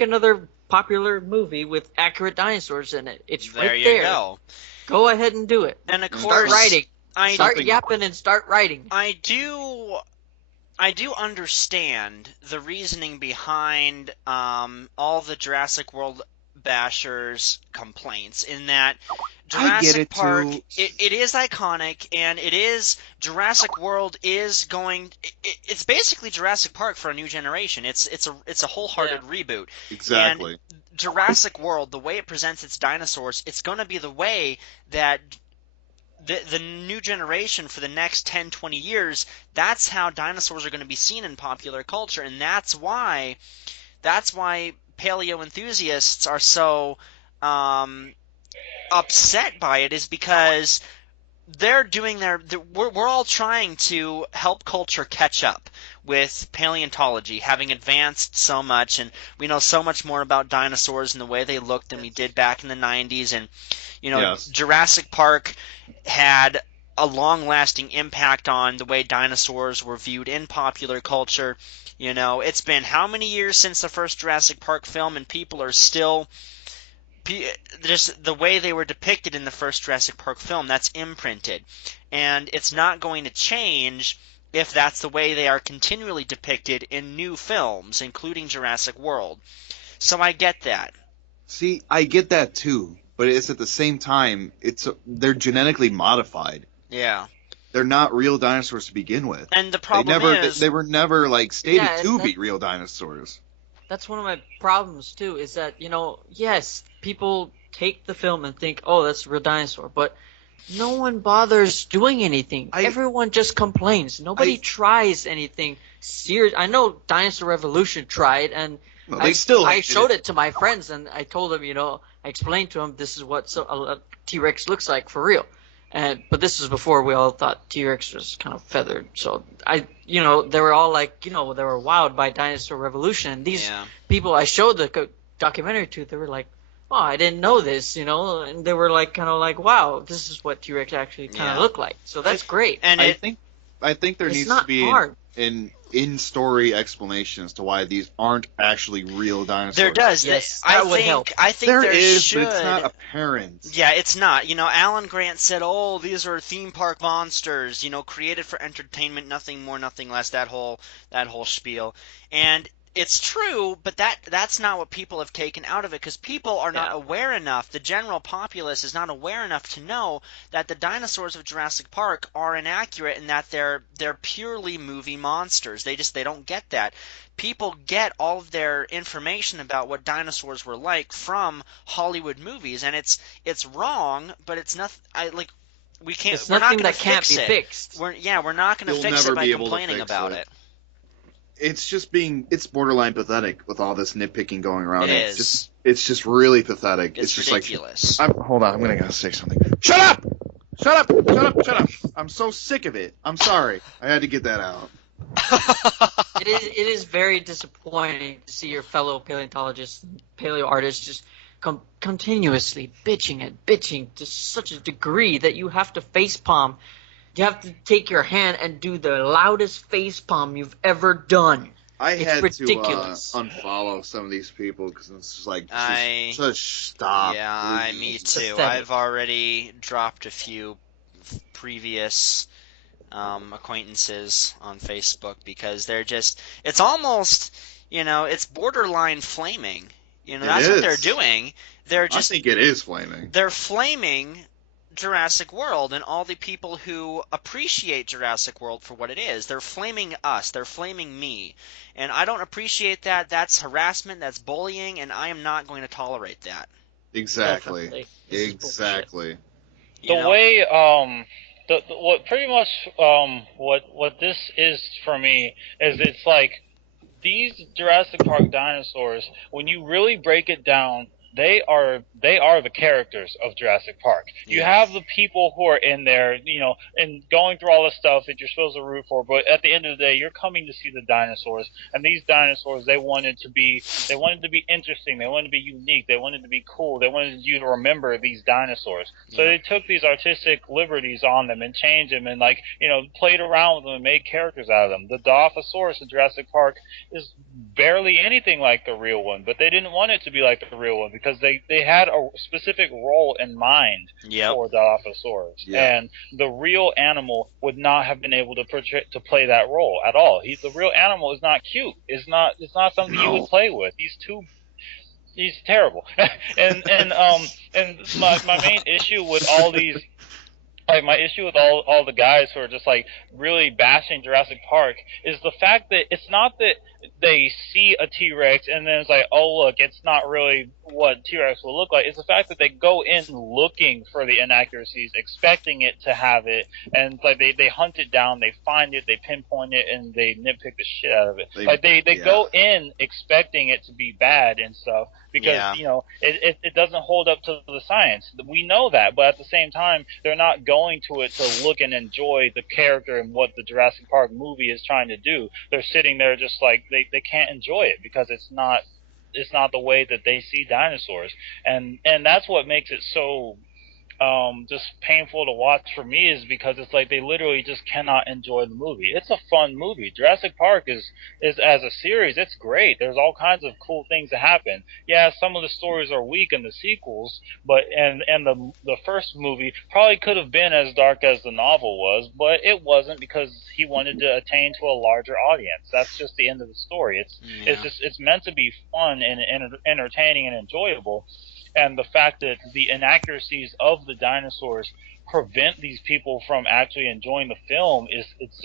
another popular movie with accurate dinosaurs in it. It's There right you there. go. Go ahead and do it. And of Start course, writing. I Start yapping and start writing. I do understand the reasoning behind all the Jurassic World bashers' complaints in that I get Jurassic it, Park too. it is iconic, and it is Jurassic World is going it's basically Jurassic Park for a new generation. It's a wholehearted reboot. Exactly. And Jurassic World, the way it presents its dinosaurs, it's going to be the way that the new generation for the next 10, 20 years, that's how dinosaurs are going to be seen in popular culture, and that's why paleo enthusiasts are so upset by it, is because they're doing we're all trying to help culture catch up with paleontology, having advanced so much, and we know so much more about dinosaurs and the way they looked than we did back in the 90s. And Yes. Jurassic Park had a long-lasting impact on the way dinosaurs were viewed in popular culture. It's been how many years since the first Jurassic Park film, and people are still just the way they were depicted in the first Jurassic Park film, that's imprinted. And it's not going to change if that's the way they are continually depicted in new films, including Jurassic World. So I get that. See, I get that too, but it's at the same time, they're genetically modified. Yeah. They're not real dinosaurs to begin with. And the problem they were never stated Yeah, to be real dinosaurs. That's one of my problems too, is that, yes, people take the film and think, oh, that's a real dinosaur, but no one bothers doing anything. Everyone just complains. Nobody tries anything serious. I know Dinosaur Revolution tried, and I showed it to my friends, and I told them, I explained to them, this is what a T-Rex looks like for real. But this was before we all thought T-Rex was kind of feathered. So they were all like, they were wowed by Dinosaur Revolution. And these people I showed the documentary to, they were like, oh, I didn't know this, and they were like, kind of like, wow, this is what T-Rex actually kind of looked like. So that's great. And I think there needs to be an in-story explanation as to why these aren't actually real dinosaurs. There does. Yes, I would help. think there there is, should. but it's not apparent. Yeah, it's not. Alan Grant said, "Oh, these are theme park monsters. Created for entertainment, nothing more, nothing less." That whole spiel, and it's true, but that's not what people have taken out of it, because people are not aware enough. The general populace is not aware enough to know that the dinosaurs of Jurassic Park are inaccurate and that they're purely movie monsters. They don't get that. People get all of their information about what dinosaurs were like from Hollywood movies, and it's wrong, but it's nothing. We can't. It's we're not nothing going that to can't fix be it. fixed. We're not going to You'll fix never it by be able to complaining fix about it. it. It's just it's borderline pathetic with all this nitpicking going around. It It's just really pathetic. It's just ridiculous. Hold on, I'm gonna say something. Shut up! Shut up! Shut up! Shut up! I'm so sick of it. I'm sorry. I had to get that out. It is very disappointing to see your fellow paleontologists, paleo artists just continuously bitching to such a degree that you have to facepalm. You have to take your hand and do the loudest facepalm you've ever done. It's had ridiculous. To unfollow some of these people because it's just like stop. Yeah, please. me too. Pathetic. I've already dropped a few previous acquaintances on Facebook because they're just. It's almost, it's borderline flaming. That's what they're doing. I think it is flaming. They're flaming Jurassic World and all the people who appreciate Jurassic World for what it is. They're flaming us. They're flaming me. And I don't appreciate that. That's harassment. That's bullying. And I am not going to tolerate that. Exactly. Exactly. Way, what pretty much, what this is for me is it's like these Jurassic Park dinosaurs, when you really break it down, they are the characters of Jurassic Park. You have the people who are in there, and going through all the stuff that you're supposed to root for, but at the end of the day, you're coming to see the dinosaurs, and these dinosaurs, they wanted to be interesting, they wanted to be unique, they wanted to be cool, they wanted you to remember these dinosaurs. So they took these artistic liberties on them and changed them and played around with them and made characters out of them. The Dilophosaurus in Jurassic Park is barely anything like the real one, but they didn't want it to be like the real one because they had a specific role in mind for Dilophosaurus, and the real animal would not have been able to play that role at all. The real animal is not cute. It's not something you would play with. He's terrible. and my main issue with all these. My issue with all the guys who are just really bashing Jurassic Park is the fact that it's not that they see a T-Rex and then it's like, oh look, it's not really what T-Rex will look like. It's the fact that they go in looking for the inaccuracies, expecting it to have it, and they hunt it down, they find it, they pinpoint it, and they nitpick the shit out of it. They go in expecting it to be bad and stuff because it doesn't hold up to the science. We know that, but at the same time, they're not going to it to look and enjoy the character and what the Jurassic Park movie is trying to do. They're sitting there just they can't enjoy it because it's not the way that they see dinosaurs, and that's what makes it so just painful to watch for me, is because it's they literally just cannot enjoy the movie. It's a fun movie. Jurassic Park is as a series, it's great. There's all kinds of cool things that happen. Yeah, some of the stories are weak in the sequels, but and the first movie probably could have been as dark as the novel was, but it wasn't because he wanted to attain to a larger audience. That's just the end of the story. It's meant to be fun and entertaining and enjoyable. And the fact that the inaccuracies of the dinosaurs prevent these people from actually enjoying the film it's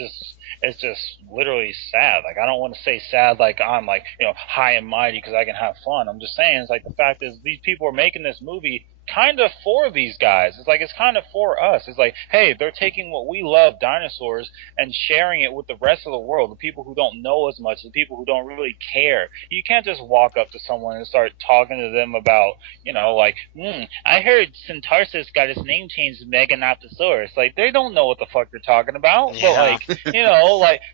just literally sad. I don't want to say sad I'm high and mighty because I can have fun. I'm just saying it's the fact is these people are making this movie kind of for these guys. It's kind of for us. It's hey, they're taking what we love, dinosaurs, and sharing it with the rest of the world, the people who don't know as much, the people who don't really care. You can't just walk up to someone and start talking to them about, I heard Centauris got his name changed to Meganoptosaurus. They don't know what the fuck you're talking about. Yeah.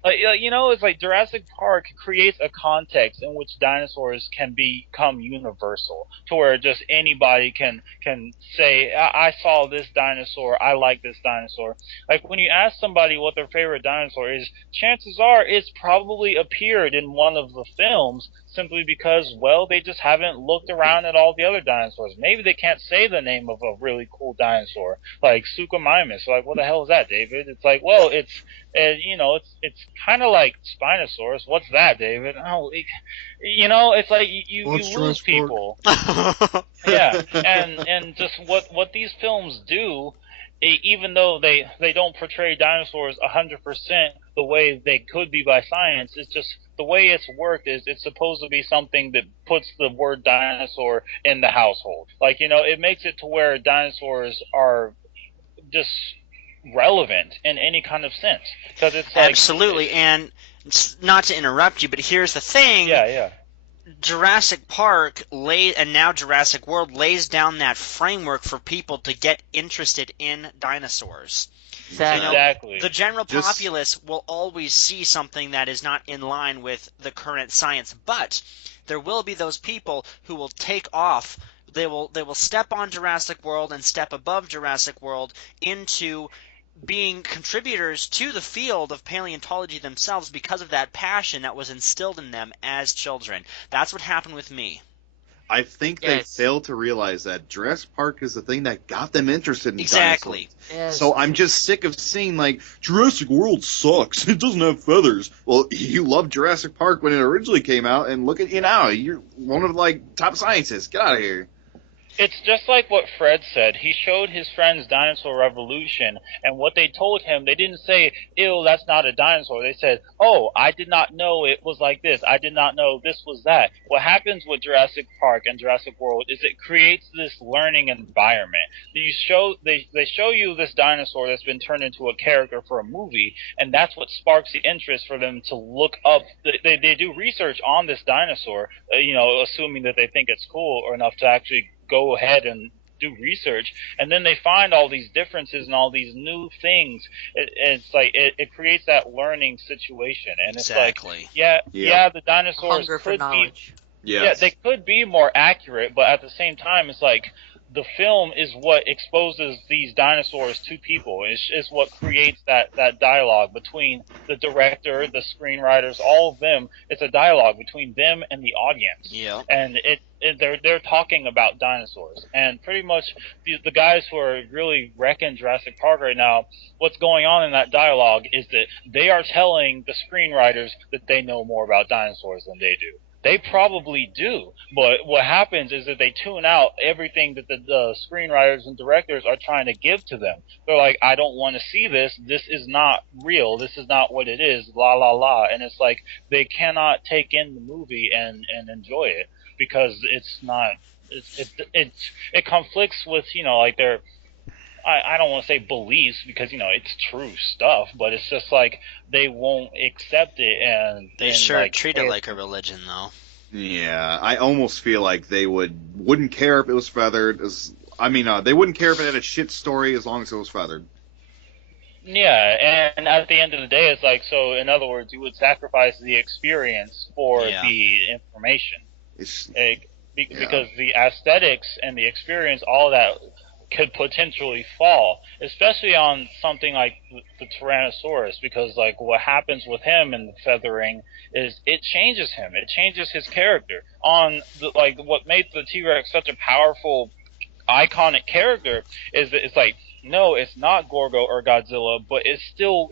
But it's Jurassic Park creates a context in which dinosaurs can become universal, to where just anybody can say, I saw this dinosaur, I like this dinosaur. When you ask somebody what their favorite dinosaur is, chances are it's probably appeared in one of the films, simply because, well, they just haven't looked around at all the other dinosaurs. Maybe they can't say the name of a really cool dinosaur, like Suchomimus. What the hell is that, David? It's well, it's kind of like Spinosaurus. What's that, David? Oh, it's you lose people. Yeah, and just what these films do, even though they don't portray dinosaurs 100% the way they could be by science, it's just the way it's worked is it's supposed to be something that puts the word dinosaur in the household. It makes it to where dinosaurs are just relevant in any kind of sense, because it's absolutely. And not to interrupt you, but here's the thing. Yeah. Jurassic Park and now Jurassic World lays down that framework for people to get interested in dinosaurs. Exactly. The general populace will always see something that is not in line with the current science, but there will be those people who will take off. They will step on Jurassic World and step above Jurassic World into being contributors to the field of paleontology themselves because of that passion that was instilled in them as children. That's what happened with me. I think they fail to realize that Jurassic Park is the thing that got them interested in exactly. dinosaurs. Yes. So I'm just sick of seeing Jurassic World sucks. It doesn't have feathers. Well, you loved Jurassic Park when it originally came out, and look at you now. You're one of top scientists. Get out of here. It's just like what Fred said. He showed his friends Dinosaur Revolution, and what they told him, they didn't say, ew, that's not a dinosaur. They said, oh, I did not know it was like this. I did not know this was that. What happens with Jurassic Park and Jurassic World is it creates this learning environment. They show you this dinosaur that's been turned into a character for a movie, and that's what sparks the interest for them to look up. They do research on this dinosaur, assuming that they think it's cool or enough to actually go ahead and do research, and then they find all these differences and all these new things. It's like it creates that learning situation, and it's exactly. like, the dinosaurs Hunger for could knowledge. be, yeah, they could be more accurate, but at the same time, it's like the film is what exposes these dinosaurs to people. It's what creates that dialogue between the director, the screenwriters, all of them. It's a dialogue between them and the audience. Yeah. And they're talking about dinosaurs. And pretty much the guys who are really wrecking Jurassic Park right now, what's going on in that dialogue is that they are telling the screenwriters that they know more about dinosaurs than they do. They probably do, but what happens is that they tune out everything that the screenwriters and directors are trying to give to them. They're like, I don't want to see this. This is not real. This is not what it is. La la la. And it's like they cannot take in the movie and enjoy it because it's not. It conflicts with like their. I don't want to say beliefs because it's true stuff, but it's just like they won't accept it, and they sure treat it like a religion, though. Yeah, I almost feel like they wouldn't care if it was feathered. They wouldn't care if it had a shit story as long as it was feathered. Yeah, and at the end of the day, it's like, so in other words, you would sacrifice the experience for the information. Because the aesthetics and the experience, all of that could potentially fall, especially on something like the Tyrannosaurus, because like what happens with him and the feathering is it changes him. It changes his character. What made the T-Rex such a powerful, iconic character is that it's like, no, it's not Gorgo or Godzilla, but it still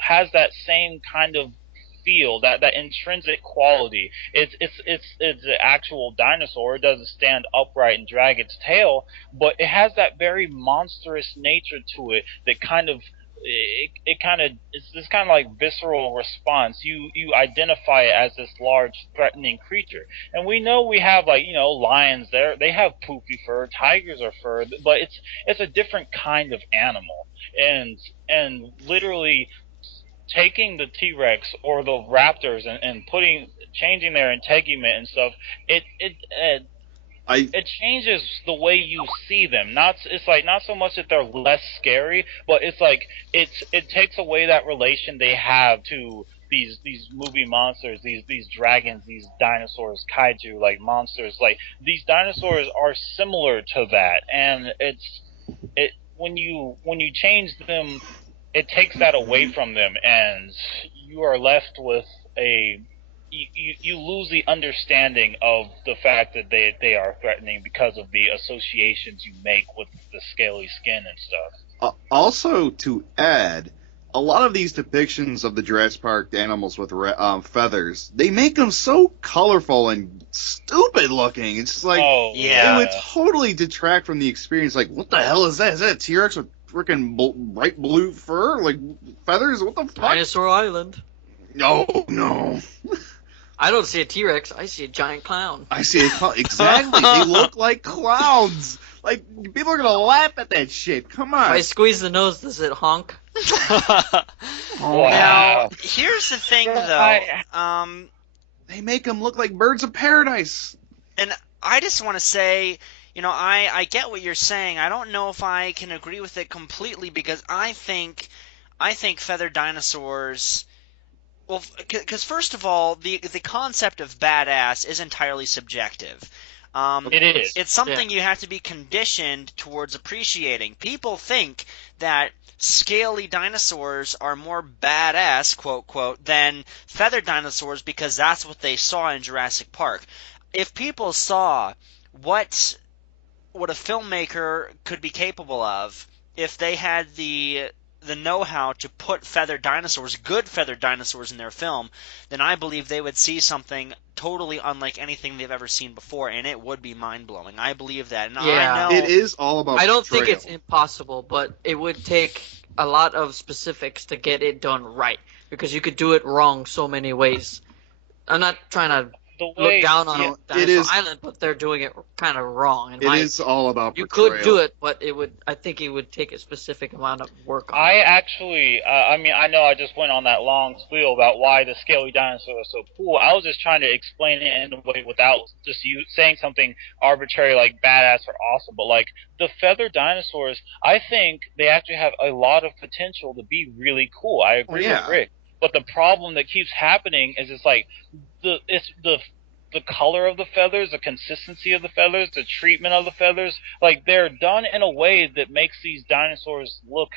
has that same kind of feel, that intrinsic quality. It's an actual dinosaur. It doesn't stand upright and drag its tail, but it has that very monstrous nature to it that kind of it's this kind of like visceral response. You identify it as this large threatening creature, and we know we have lions there. They have poofy fur. Tigers are fur, but it's a different kind of animal, and literally taking the T-Rex or the Raptors and changing their integument and stuff, it changes the way you see them. It's like not so much that they're less scary, but it's like it takes away that relation they have to these movie monsters, these dragons, these dinosaurs, kaiju like monsters. Like these dinosaurs are similar to that, and when you change them, it takes that away from them, and you are left with you lose the understanding of the fact that they are threatening because of the associations you make with the scaly skin and stuff. Also, to add, a lot of these depictions of the Jurassic Park animals with feathers, they make them so colorful and stupid looking. It's like, it would totally detract from the experience. Like, what the hell is that? Is that a T-Rex with freaking bright blue fur, like feathers? What the fuck? Dinosaur Island. No. I don't see a T-Rex. I see a giant clown. I see a clown. Exactly. They look like clowns. Like, people are gonna laugh at that shit. Come on. If I squeeze the nose, does it honk? Now, here's the thing, though. They make them look like birds of paradise. And I just want to say, I get what you're saying. I don't know if I can agree with it completely, because I think feathered dinosaurs. Well, because first of all, the concept of badass is entirely subjective. It is. It's something you have to be conditioned towards appreciating. People think that scaly dinosaurs are more badass, quote, quote, than feathered dinosaurs because that's what they saw in Jurassic Park. If people saw what a filmmaker could be capable of if they had the the know-how to put feathered dinosaurs, good feathered dinosaurs, in their film, then I believe they would see something totally unlike anything they've ever seen before, and it would be mind-blowing. I believe that. And I Yeah. know It is all about I don't think portrayal. it's impossible, but it would take a lot of specifics to get it done right, because you could do it wrong so many ways. I'm not trying to look down on Dinosaur Island, but they're doing it kind of wrong. It is all about You portrayal. could do it, but I think it would take a specific amount of work on I actually, I mean, I know I just went on that long spiel about why the scaly dinosaur is so cool. I was just trying to explain it in a way without just you saying something arbitrary like badass or awesome. But like the feathered dinosaurs, I think they actually have a lot of potential to be really cool. I agree with Rick. But the problem that keeps happening is it's like the color of the feathers, the consistency of the feathers, the treatment of the feathers, like they're done in a way that makes these dinosaurs look,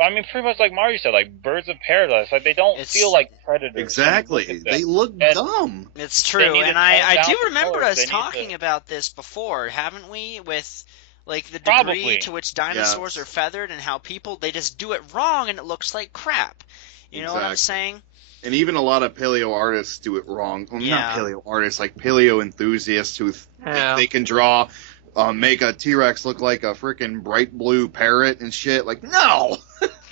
I mean, pretty much like Mario said, like birds of paradise. Like they don't feel like predators. Exactly. They look dumb. It's true, and I do remember us talking about this before, haven't we? With like the degree to which dinosaurs are feathered and how people, they just do it wrong and it looks like crap. You know what I'm saying? And even a lot of paleo artists do it wrong. Well, not paleo artists, like paleo enthusiasts who think they can draw, make a T-Rex look like a freaking bright blue parrot and shit. Like, no!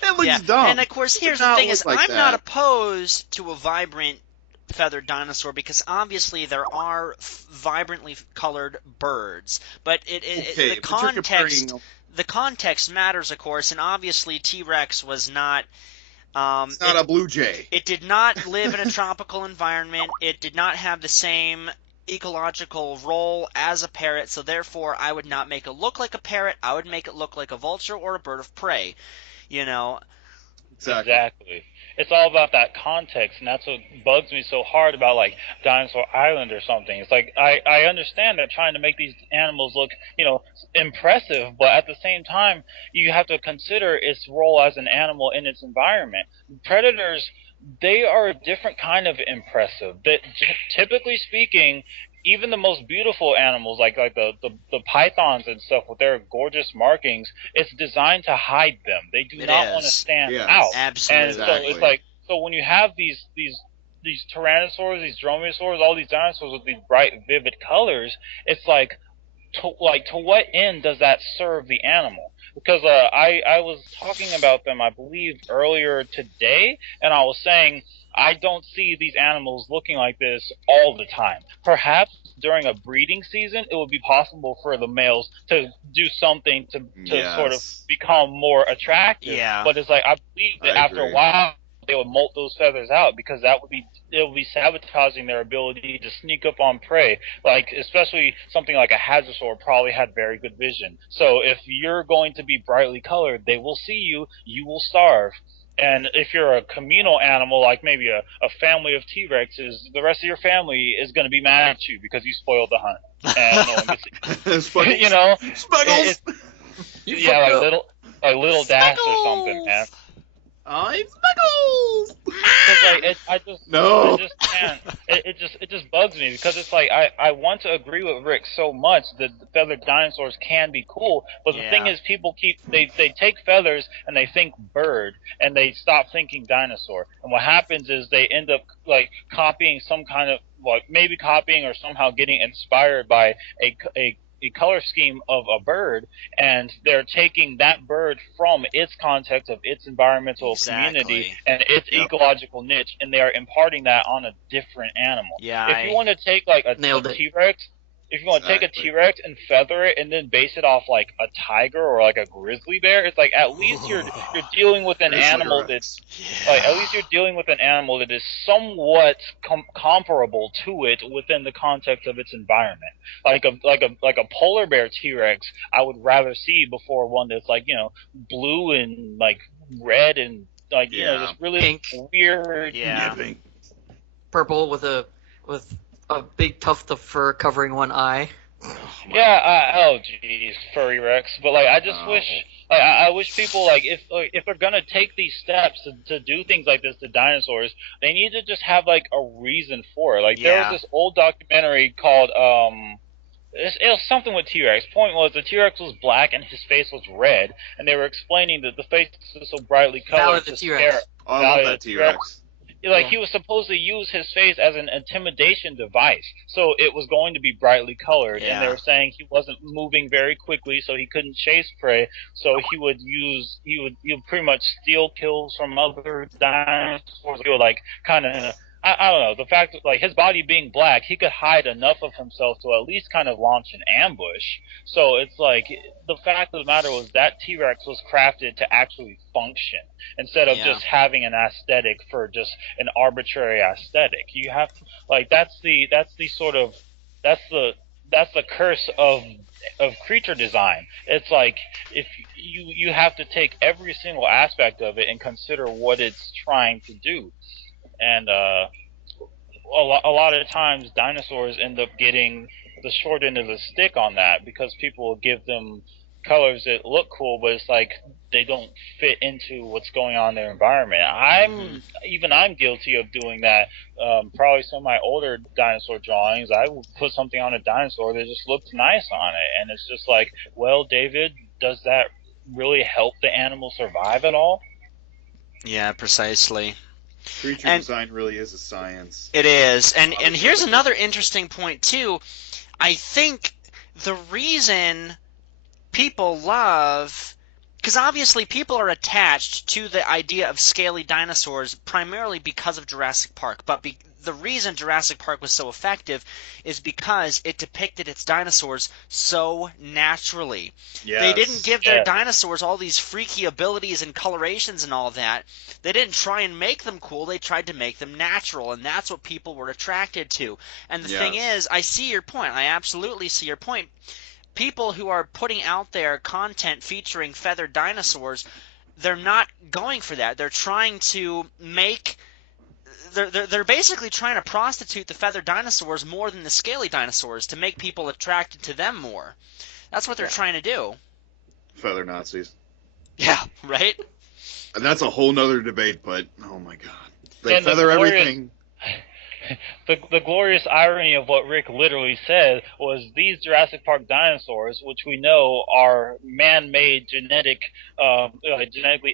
That looks dumb. And of course, here's the thing is, I'm not opposed to a vibrant feathered dinosaur because obviously there are vibrantly colored birds. But the context matters, of course, and obviously T-Rex was not... it's not a blue jay. It did not live in a tropical environment. It did not have the same ecological role as a parrot, so therefore I would not make it look like a parrot. I would make it look like a vulture or a bird of prey. You know? Exactly. It's all about that context, and that's what bugs me so hard about, like, Dinosaur Island or something. It's like, I understand they're trying to make these animals look, impressive, but at the same time, you have to consider its role as an animal in its environment. Predators, they are a different kind of impressive. That, typically speaking, even the most beautiful animals, like the pythons and stuff with their gorgeous markings, it's designed to hide them. They do not want to stand out. Absolutely. And so it's like, so when you have these tyrannosaurs, these dromaeosaurs, all these dinosaurs with these bright, vivid colors, it's like to what end does that serve the animal? Because I was talking about them, I believe, earlier today, and I was saying I don't see these animals looking like this all the time. Perhaps during a breeding season, it would be possible for the males to do something to sort of become more attractive. Yeah. But it's like, I believe that after a while, they would molt those feathers out because it would be sabotaging their ability to sneak up on prey. Like, especially something like a hadrosaur probably had very good vision. So if you're going to be brightly colored, they will see you, you will starve. And if you're a communal animal, like maybe a family of T-Rexes, the rest of your family is going to be mad at you because you spoiled the hunt. And no one gets it. You know? Smuggles! Like little dash or something, man. I'm Smuggles! I just can't. It just bugs me because it's like I want to agree with Rick so much that the feathered dinosaurs can be cool, but the thing is, people they take feathers and they think bird and they stop thinking dinosaur, and what happens is they end up like copying some kind of, like, maybe copying or somehow getting inspired by a color scheme of a bird, and they're taking that bird from its context of its environmental community and its ecological niche, and they are imparting that on a different animal. If you want to take like a T-Rex, if you want to take a T-Rex and feather it and then base it off like a tiger or like a grizzly bear, it's like at least you're dealing with an animal that's like, at least you're dealing with an animal that is somewhat comparable to it within the context of its environment. Like a polar bear T-Rex, I would rather see before one that's like, blue and like red and like just really pink, weird, pink, purple with a big tuft of fur covering one eye. Oh geez, furry Rex. But like, I just wish, like, I wish people, like, if they're gonna take these steps to do things like this to dinosaurs, they need to just have like a reason for it. Like, there was this old documentary called it was something with T-Rex. Point was the T-Rex was black and his face was red, and they were explaining that the face is so brightly colored. Valid the T-Rex. Oh, I love that T-Rex. Like, he was supposed to use his face as an intimidation device, so it was going to be brightly colored. Yeah. And they were saying he wasn't moving very quickly, so he couldn't chase prey. So he would pretty much steal kills from other dinosaurs. He would, like, kind of, I don't know, the fact that, like, his body being black, he could hide enough of himself to at least kind of launch an ambush. So it's like, the fact of the matter was that T-Rex was crafted to actually function instead of just having an aesthetic for just an arbitrary aesthetic. You have to, like, that's the curse of creature design. It's like, if you have to take every single aspect of it and consider what it's trying to do. And a lot of times dinosaurs end up getting the short end of the stick on that, because people will give them colors that look cool, but it's like they don't fit into what's going on in their environment. I'm guilty of doing that. Probably some of my older dinosaur drawings, I would put something on a dinosaur that just looked nice on it, and it's just like, well, David, does that really help the animal survive at all? Yeah, precisely. Creature design really is a science. It is. And here's another interesting point, too. I think the reason people love... Because obviously people are attached to the idea of scaly dinosaurs primarily because of Jurassic Park. But the reason Jurassic Park was so effective is because it depicted its dinosaurs so naturally. Yes. They didn't give their dinosaurs all these freaky abilities and colorations and all that. They didn't try and make them cool. They tried to make them natural, and that's what people were attracted to. And the thing is, I see your point. I absolutely see your point. People who are putting out their content featuring feathered dinosaurs, they're not going for that. They're trying to make... They're basically trying to prostitute the feathered dinosaurs more than the scaly dinosaurs to make people attracted to them more. That's what they're trying to do. Feather Nazis. Yeah, right? And that's a whole nother debate, but oh my god. They And feather everything. The glorious irony of what Rick literally said was these Jurassic Park dinosaurs, which we know are man-made, genetically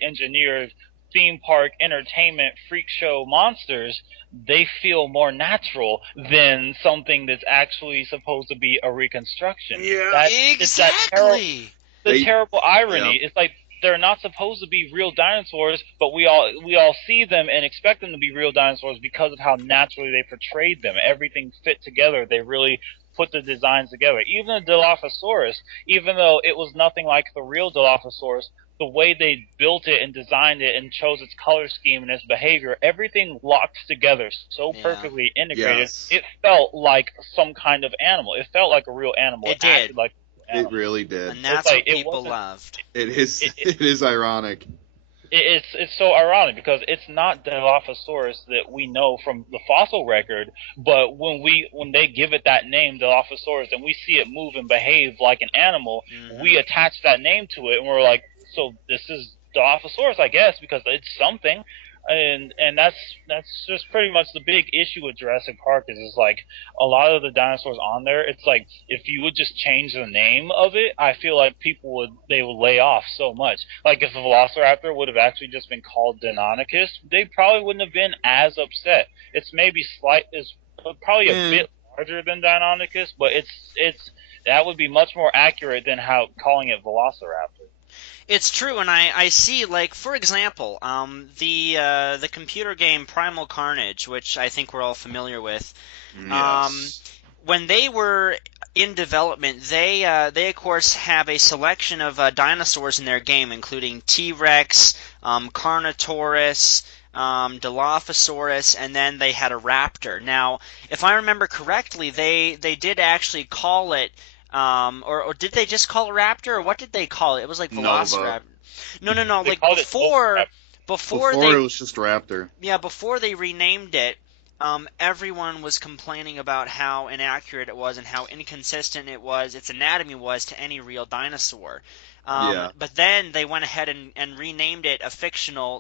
engineered theme park entertainment freak show monsters, they feel more natural than something that's actually supposed to be a reconstruction. Yeah, exactly. The terrible irony. It's like, they're not supposed to be real dinosaurs, but we all see them and expect them to be real dinosaurs because of how naturally they portrayed them. Everything fit together. They really put the designs together. Even the Dilophosaurus, even though it was nothing like the real Dilophosaurus, the way they built it and designed it and chose its color scheme and its behavior, everything locked together so perfectly integrated. Yes. It felt like some kind of animal. It felt like a real animal. It did. Acted like It really did. And that's what people loved. It is ironic. It's so ironic because it's not Dilophosaurus that we know from the fossil record, but when they give it that name, Dilophosaurus, and we see it move and behave like an animal, we attach that name to it, and we're like, so this is Dilophosaurus, I guess, because it's something. And that's just pretty much the big issue with Jurassic Park is like a lot of the dinosaurs on there. It's like if you would just change the name of it, I feel like people would lay off so much. Like if the Velociraptor would have actually just been called Deinonychus, they probably wouldn't have been as upset. It's maybe it's probably a bit larger than Deinonychus, but it's that would be much more accurate than calling it Velociraptor. It's true, and I see, like, for example, the computer game Primal Carnage, which I think we're all familiar with. Yes. When they were in development, they of course have a selection of dinosaurs in their game, including T.rex, Carnotaurus, Dilophosaurus, and then they had a raptor. Now, if I remember correctly, they did actually call it. Or did they just call it Raptor, or what did they call it? It was like Velociraptor. No. Like before it was just Raptor. Yeah, before they renamed it, everyone was complaining about how inaccurate it was and how inconsistent its anatomy was to any real dinosaur. But then they went ahead and renamed it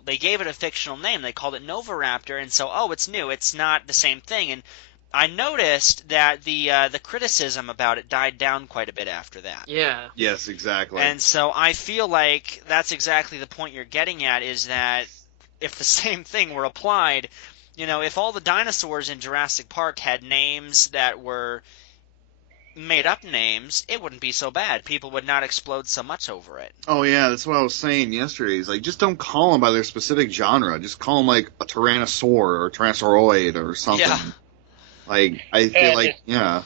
they gave it a fictional name. They called it Novoraptor, and so, it's new. It's not the same thing. And I noticed that the criticism about it died down quite a bit after that. Yeah. Yes, exactly. And so I feel like that's exactly the point you're getting at, is that if the same thing were applied, if all the dinosaurs in Jurassic Park had names that were made up names, it wouldn't be so bad. People would not explode so much over it. Oh yeah, that's what I was saying yesterday. Is like, just don't call them by their specific genre. Just call them like a Tyrannosaur or a Tyrannosauroid or something. Yeah. Like, I feel like, yeah.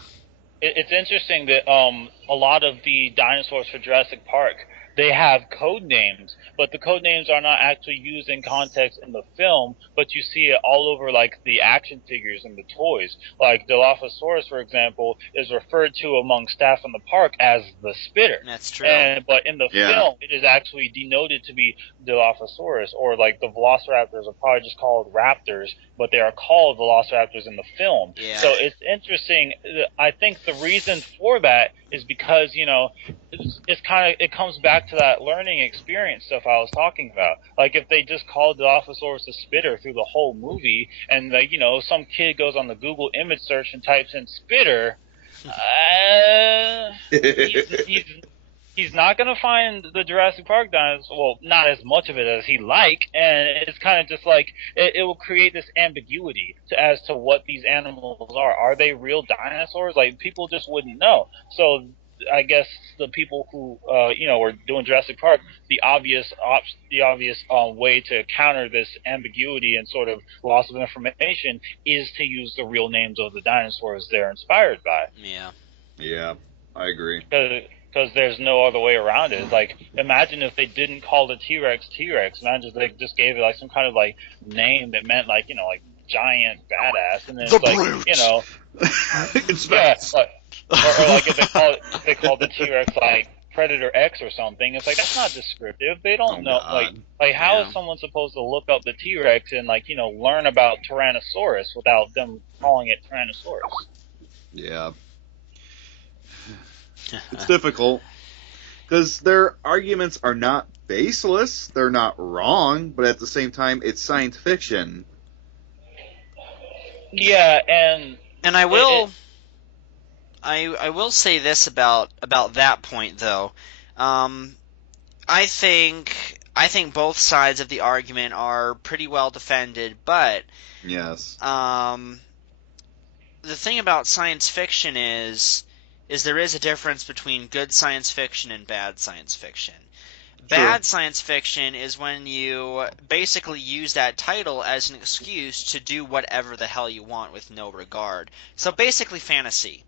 It's interesting that a lot of the dinosaurs for Jurassic Park, they have code names, but the code names are not actually used in context in the film, but you see it all over like the action figures and the toys. Like Dilophosaurus, for example, is referred to among staff in the park as the Spitter. That's true. But in the film, it is actually denoted to be Dilophosaurus, or like the Velociraptors are probably just called Raptors, but they are called Velociraptors in the film. Yeah. So it's interesting. I think the reason for that is because, it comes back to that learning experience stuff I was talking about. Like, if they just called Dilophosaurus a Spitter through the whole movie, and like, some kid goes on the Google image search and types in Spitter, he's not going to find the Jurassic Park dinosaur, well, not as much of it as he'd like, and it's kind of just like, it will create this ambiguity as to what these animals are. Are they real dinosaurs? Like, people just wouldn't know. So I guess the people who, were doing Jurassic Park, the obvious way to counter this ambiguity and sort of loss of information is to use the real names of the dinosaurs they're inspired by. Yeah. Yeah, I agree. Because there's no other way around it. It's like, imagine if they didn't call the T-Rex T-Rex. Imagine if they just gave it like some kind of like name that meant like, like giant badass, and then The it's like, brute. It's yeah, fast. or like if they called the T-Rex like Predator X or something. It's like, that's not descriptive. They don't know. God. Like how is someone supposed to look up the T-Rex and like, learn about Tyrannosaurus without them calling it Tyrannosaurus? Yeah. It's difficult because their arguments are not baseless. They're not wrong, but at the same time, it's science fiction. Yeah, and I will say this about that point though. I think both sides of the argument are pretty well defended, but yes, the thing about science fiction is there is a difference between good science fiction and bad science fiction. Bad science fiction is when you basically use that title as an excuse to do whatever the hell you want with no regard. So basically fantasy.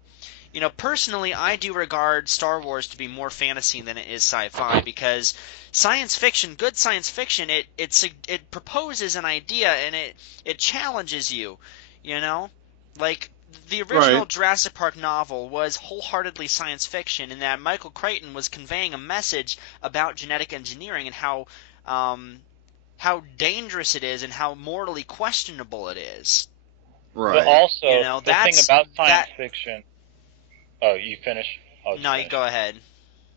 Personally, I do regard Star Wars to be more fantasy than it is sci-fi, because science fiction, good science fiction, it proposes an idea and it challenges you, Like, the original Jurassic Park novel was wholeheartedly science fiction, in that Michael Crichton was conveying a message about genetic engineering and how dangerous it is and how morally questionable it is. But also, the thing about science fiction... Oh, you finish? No, you go ahead.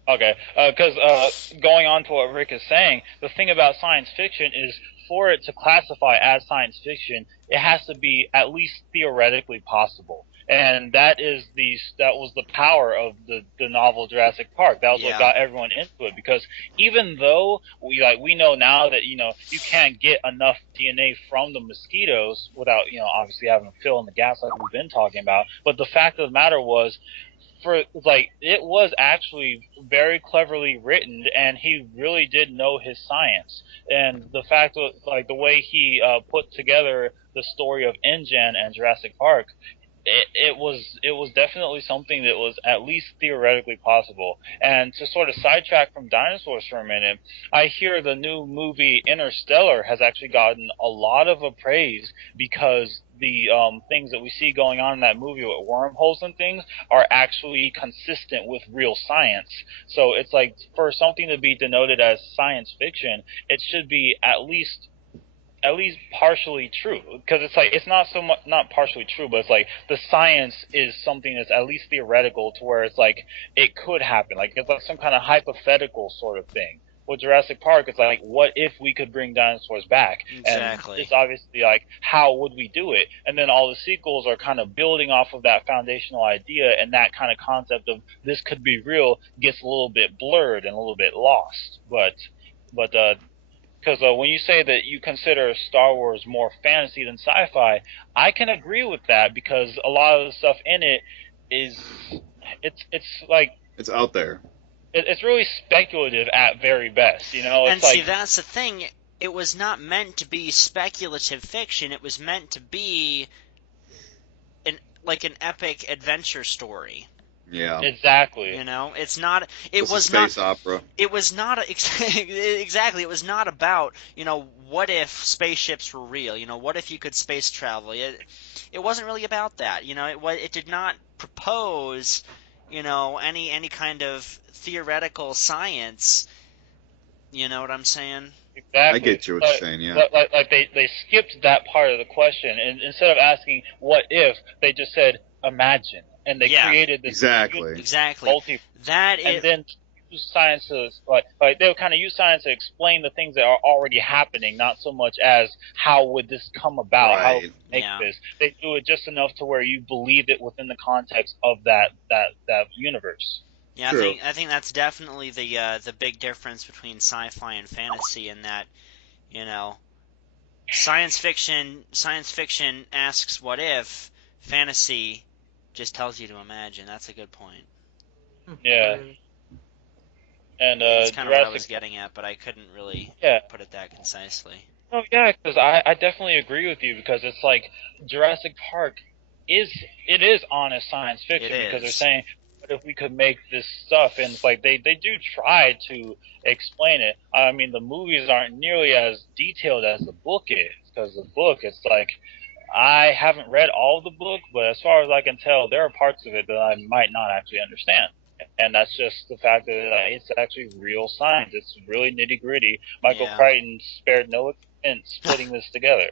Okay, because going on to what Rick is saying, the thing about science fiction is, for it to classify as science fiction, it has to be at least theoretically possible. And that was the power of the novel Jurassic Park. That was what got everyone into it, because even though we know now that you can't get enough DNA from the mosquitoes without obviously having to fill in the gaps like we've been talking about, but the fact of the matter was, it was actually very cleverly written, and he really did know his science. And the fact that, the way he put together the story of InGen and Jurassic Park, it was definitely something that was at least theoretically possible. And to sort of sidetrack from dinosaurs for a minute, I hear the new movie Interstellar has actually gotten a lot of praise because the things that we see going on in that movie with wormholes and things are actually consistent with real science. So it's like, for something to be denoted as science fiction, it should be at least partially true, because it's like, it's not so much not partially true, but it's like the science is something that's at least theoretical, to where it's like it could happen, like it's like some kind of hypothetical sort of thing. with Jurassic Park, it's like, what if we could bring dinosaurs back? Exactly. And it's obviously like, how would we do it? And then all the sequels are kind of building off of that foundational idea, and that kind of concept of this could be real gets a little bit blurred and a little bit lost. But because when you say that you consider Star Wars more fantasy than sci-fi, I can agree with that, because a lot of the stuff in it is, it's like, It's out there. it's really speculative at very best, you know? It's And like, see, that's the thing. It was not meant to be speculative fiction. It was meant to be an epic adventure story. Yeah. exactly. You know, it's not. It It's a was space not. opera. It was not exactly. It was not about, what if spaceships were real? What if you could space travel? It wasn't really about that. It did not propose, any kind of theoretical science. You know what I'm saying? Exactly. I get you what you're saying, yeah. Like they skipped that part of the question, and instead of asking what if, they just said imagine, and they created this Exactly. Exactly. and then use science to like they would kind of use science to explain the things that are already happening, not so much as how would this come about, how would we make this. They do it just enough to where you believe it within the context of that universe. Yeah, I think that's definitely the big difference between sci-fi and fantasy, in that, science fiction asks what if, fantasy just tells you to imagine. That's a good point. Yeah. And that's kind of what I was getting at, but I couldn't really put it that concisely. Oh yeah, because I definitely agree with you, because it's like Jurassic Park is honest science fiction, because they're saying, what if we could make this stuff? And it's like they do try to explain it. I mean, the movies aren't nearly as detailed as the book is, because the book, it's like, I haven't read all of the book, but as far as I can tell, there are parts of it that I might not actually understand. And that's just the fact that it's actually real science. It's really nitty gritty. Michael Crichton spared no expense putting this together.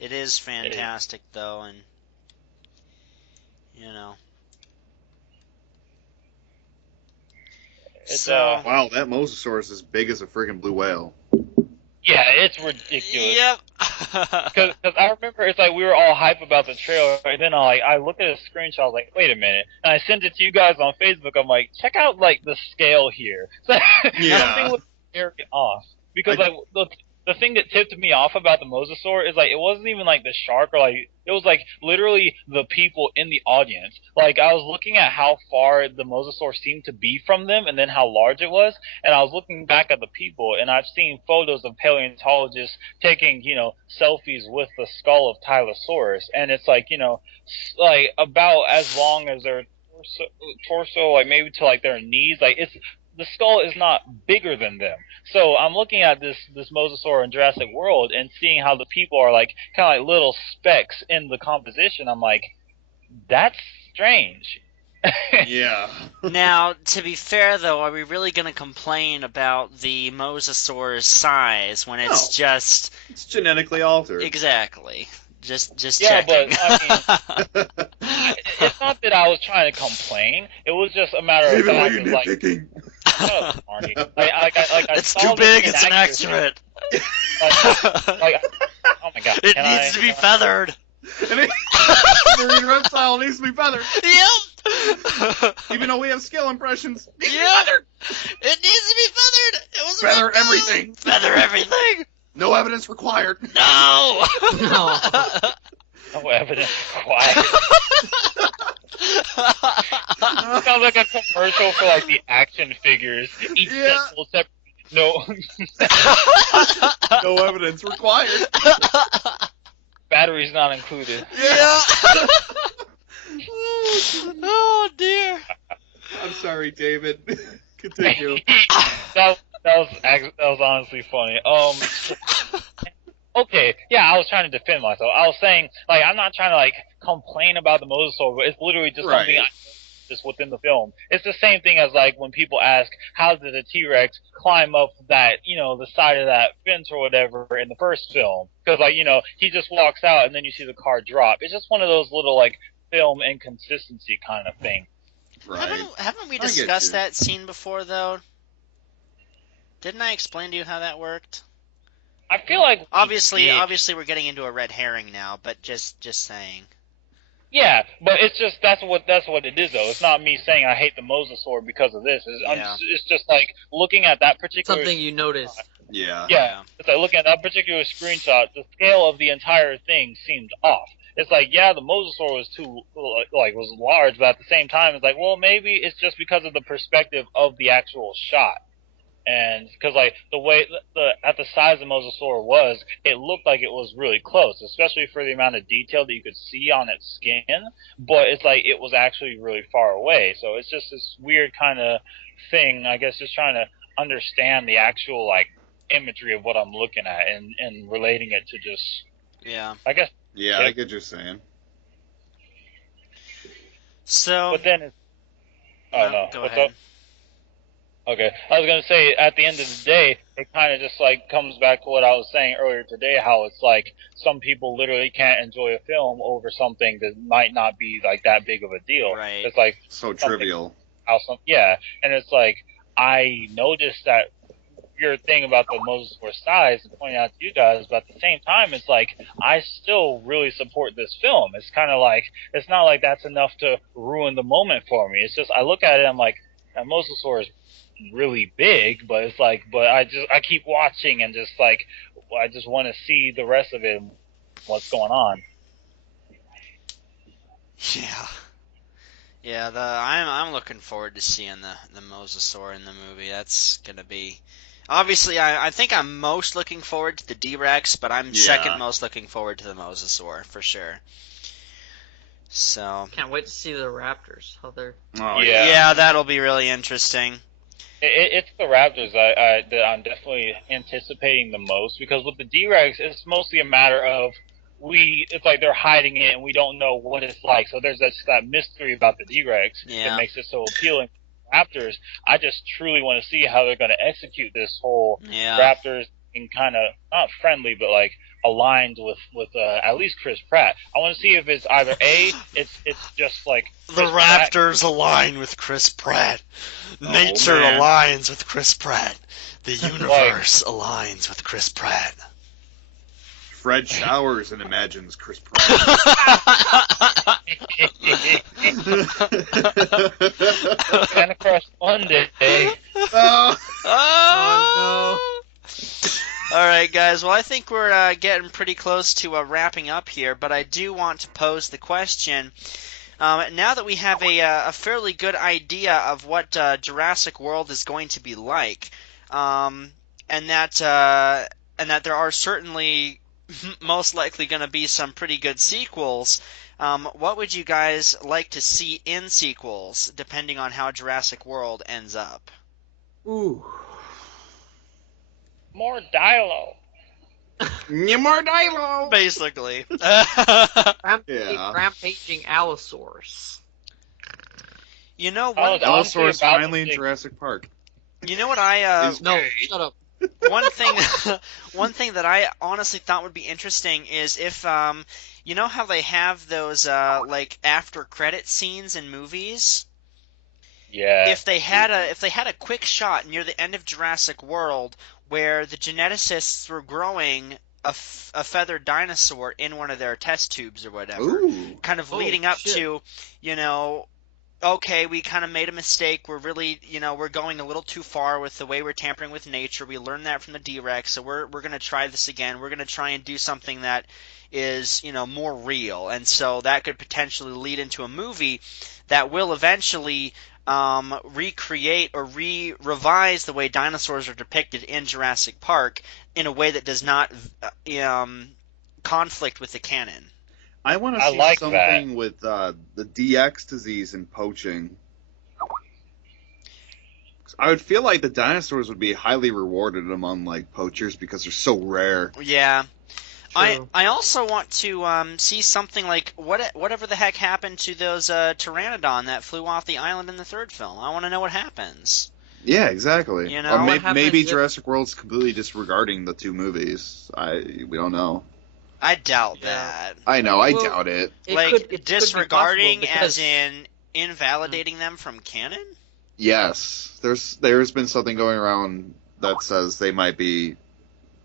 It is fantastic, though, and Wow, that Mosasaurus is as big as a friggin' blue whale. Yeah, it's ridiculous. Yep. Because I remember it's like we were all hype about the trailer, and then I looked at a screenshot, I was like, wait a minute, and I sent it to you guys on Facebook. I'm like, check out the scale here. Something was very off, because the thing that tipped me off about the Mosasaur is it wasn't even the shark, or it was literally the people in the audience. I was looking at how far the Mosasaur seemed to be from them, and then how large it was, and I was looking back at the people, and I've seen photos of paleontologists taking selfies with the skull of Tylosaurus, and it's about as long as their torso, maybe to their knees. The skull is not bigger than them. So I'm looking at this Mosasaur in Jurassic World and seeing how the people are kind of little specks in the composition. I'm like, that's strange. Yeah. Now, to be fair, though, are we really going to complain about the Mosasaur's size when it's just... It's genetically altered. Exactly. Just checking. But I mean, it's not that I was trying to complain. It was just a matter of fact. It's too big. It's inaccurate. Oh my god! It needs to be feathered. Marine reptile needs to be feathered. Yep. Even though we have scale impressions, it needs to be feathered. It was feather everything. Feather everything. No evidence required. No. No. No evidence required. Sounds like a commercial for the action figures. Each set will separate. No. No evidence required. Batteries not included. Yeah. Oh dear. I'm sorry, David. Continue. that was honestly funny. Okay, yeah, I was trying to defend myself. I was saying, I'm not trying to complain about the Mosasaur, but it's literally just something just within the film. It's the same thing as when people ask, how did a T-Rex climb up that, the side of that fence or whatever in the first film? Because he just walks out and then you see the car drop. It's just one of those little film inconsistency kind of thing. Right. Haven't we I get discussed you. that scene before, though? Didn't I explain to you how that worked? I feel like we Obviously, did. we're getting into a red herring now, but just saying. Yeah, but it's just that's what it is though. It's not me saying I hate the Mosasaur because of this. Yeah. It's just like looking at that particular. Something you noticed. Yeah. Yeah, it's like looking at that particular screenshot. The scale of the entire thing seemed off. It's like, yeah, the Mosasaur was was large, but at the same time, it's like, well, maybe it's just because of the perspective of the actual shot. And because like the way at the size the Mosasaur was, it looked like it was really close, especially for the amount of detail that you could see on its skin. But it's like it was actually really far away. So it's just this weird kind of thing. I guess just trying to understand the actual like imagery of what I'm looking at and relating it to just I guess Yeah, I get what you're saying. So. But then it's no. Go What's ahead. up? Okay, I was gonna say at the end of the day, it kind of just like comes back to what I was saying earlier today, how it's like some people literally can't enjoy a film over something that might not be like that big of a deal. Right. It's like So trivial. And it's like I noticed that your thing about the Mosasaur size and pointing out to you guys, but at the same time, it's like I still really support this film. It's kind of like it's not like that's enough to ruin the moment for me. It's just I look at it, I'm like that Mosasaur is really big, but it's like, but I keep watching and just like, I just want to see the rest of it, and what's going on. Yeah. I'm looking forward to seeing the Mosasaur in the movie. That's gonna be. Obviously, I think I'm most looking forward to the D.rex, but I'm second most looking forward to the Mosasaur for sure. So. Can't wait to see the Raptors. How they're. Oh Yeah, that'll be really interesting. It's the Raptors that I'm definitely anticipating the most, because with the D-Rex, it's mostly a matter of it's like they're hiding it and we don't know what it's like. So there's that mystery about the D-Rex that makes it so appealing. Raptors, I just truly want to see how they're going to execute this whole Raptors in kind of not friendly, but like aligned with at least Chris Pratt. I want to see if it's either it's just like the Raptors align with Chris Pratt. Nature aligns with Chris Pratt. The universe aligns with Chris Pratt. Fred showers and imagines Chris Pratt. Santa Claus Monday. Oh no! All right, guys. Well, I think we're getting pretty close to wrapping up here, but I do want to pose the question. Now that we have a fairly good idea of what Jurassic World is going to be like, and that there are certainly most likely going to be some pretty good sequels, what would you guys like to see in sequels, depending on how Jurassic World ends up? Ooh. More dialogue. More dialogue. Basically. Rampaging Allosaurus. You know, Allosaurus finally in Jurassic Park. You know what I no, shut up. One thing that I honestly thought would be interesting is if you know how they have those like after credit scenes in movies? Yeah. If they had a quick shot near the end of Jurassic World where the geneticists were growing a feathered dinosaur in one of their test tubes or whatever, kind of leading up to, you know, okay, we kind of made a mistake. We're really, you know, we're going a little too far with the way we're tampering with nature. We learned that from the D.rex, so we're going to try this again. We're going to try and do something that is, you know, more real. And so that could potentially lead into a movie that will eventually recreate or revise the way dinosaurs are depicted in Jurassic Park in a way that does not conflict with the canon. I want to see something with the DX disease and poaching. I would feel like the dinosaurs would be highly rewarded among like poachers because they're so rare. Yeah. True. I also want to see something like whatever the heck happened to those pteranodon that flew off the island in the third film. I want to know what happens. Yeah, exactly. You know, or maybe Jurassic World's completely disregarding the two movies. We don't know. I doubt that. I know, I doubt it. Like disregarding as in invalidating them from canon? Yes, there's been something going around that says they might be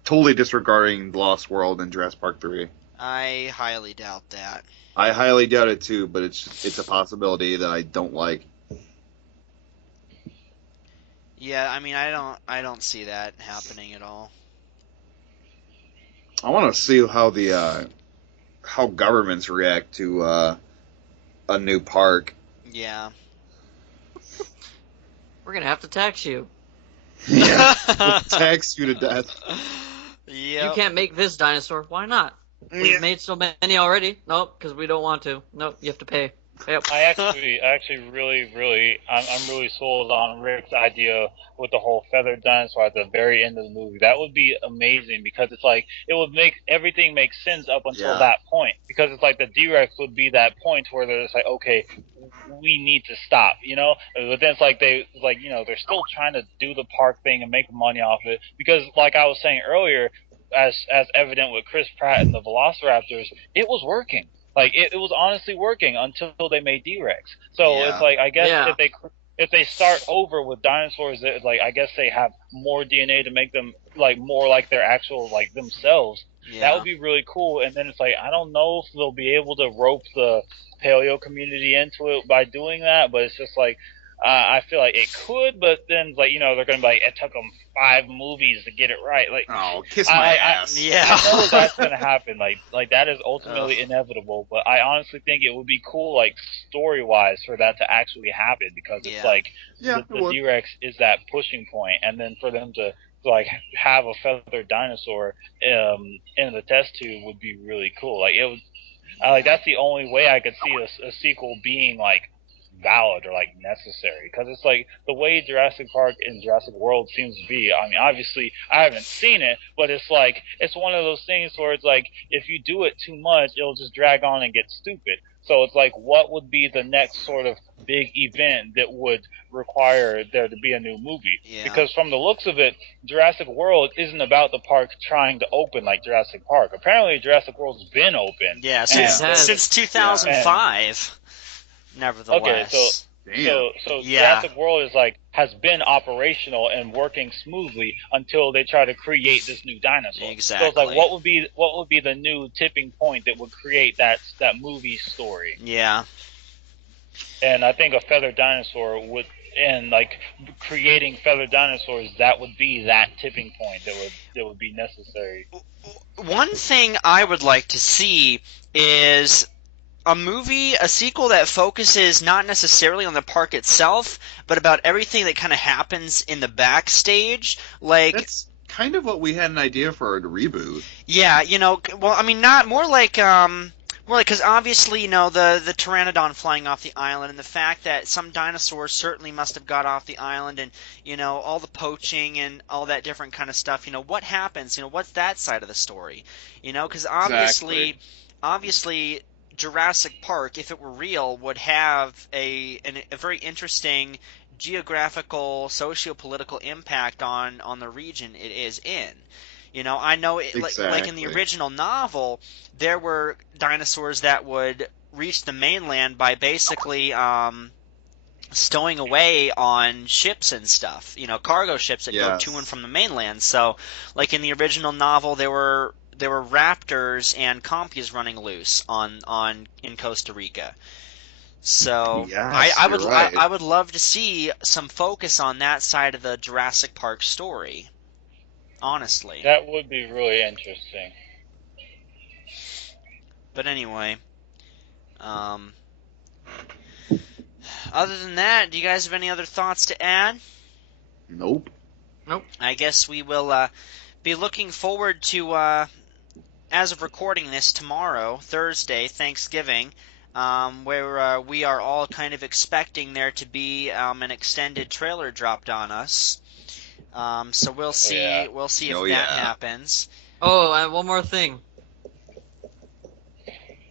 totally disregarding The Lost World and Jurassic Park 3. I highly doubt that. I highly doubt it too, but it's a possibility that I don't like. Yeah, I mean, I don't see that happening at all. I want to see how governments react to a new park. Yeah. We're gonna have to tax you. Yeah, we'll tax you to death. Yep. You can't make this dinosaur. Why not? We've made so many already. Nope, because we don't want to. Nope, you have to pay. Yep. I actually really, I'm really sold on Rick's idea with the whole feathered dinosaur at the very end of the movie. That would be amazing because it's like it would make everything make sense up until that point. Because it's like the D.rex would be that point where they're just like, okay, we need to stop, you know. But then it's like they're still trying to do the park thing and make money off it because, like I was saying earlier, as evident with Chris Pratt and the Velociraptors, it was working. Like it was honestly working until they made D.rex. So it's like I guess if they start over with dinosaurs, that like I guess they have more DNA to make them like more like their actual like themselves. Yeah. That would be really cool. And then it's like I don't know if they'll be able to rope the paleo community into it by doing that, but it's just like I feel like it could, but then like they're gonna be like it took them 5 movies to get it right. Like oh, kiss my ass. Yeah, I know that's gonna happen. Like that is ultimately inevitable. But I honestly think it would be cool, like story wise, for that to actually happen because it's like the D.rex is that pushing point, and then for them to like have a feathered dinosaur in the test tube would be really cool. Like it would. Like that's the only way I could see a sequel being like valid or like necessary because it's like the way Jurassic Park and Jurassic World seems to be. I mean, obviously I haven't seen it, but it's like it's one of those things where it's like if you do it too much, it'll just drag on and get stupid. So it's like, what would be the next sort of big event that would require there to be a new movie? Yeah. Because from the looks of it, Jurassic World isn't about the park trying to open like Jurassic Park. Apparently, Jurassic World's been open. Yeah, since 2005. Nevertheless. Okay, so Jurassic World is like has been operational and working smoothly until they try to create this new dinosaur. Exactly. So it's like what would be the new tipping point that would create that movie story? Yeah. And I think a feathered dinosaur would, and like creating feathered dinosaurs, that would be that tipping point that would be necessary. One thing I would like to see is a sequel that focuses not necessarily on the park itself, but about everything that kind of happens in the backstage. Like that's kind of what we had an idea for a reboot. Yeah, well, I mean, not more like because obviously, the pteranodon flying off the island and the fact that some dinosaurs certainly must have got off the island and, all the poaching and all that different kind of stuff. What happens? What's that side of the story? Because obviously Jurassic Park, if it were real, would have a very interesting geographical, socio-political impact on the region it is in. I know like in the original novel, there were dinosaurs that would reach the mainland by basically stowing away on ships and stuff, cargo ships that go to and from the mainland. So, like in the original novel, there were raptors and compies running loose in Costa Rica. So I would love to see some focus on that side of the Jurassic Park story. Honestly, that would be really interesting. But anyway, other than that, do you guys have any other thoughts to add? Nope. I guess we will be looking forward to, as of recording this, tomorrow, Thursday, Thanksgiving, where we are all kind of expecting there to be an extended trailer dropped on us. So we'll see. Yeah. We'll see if that happens. Oh, and one more thing.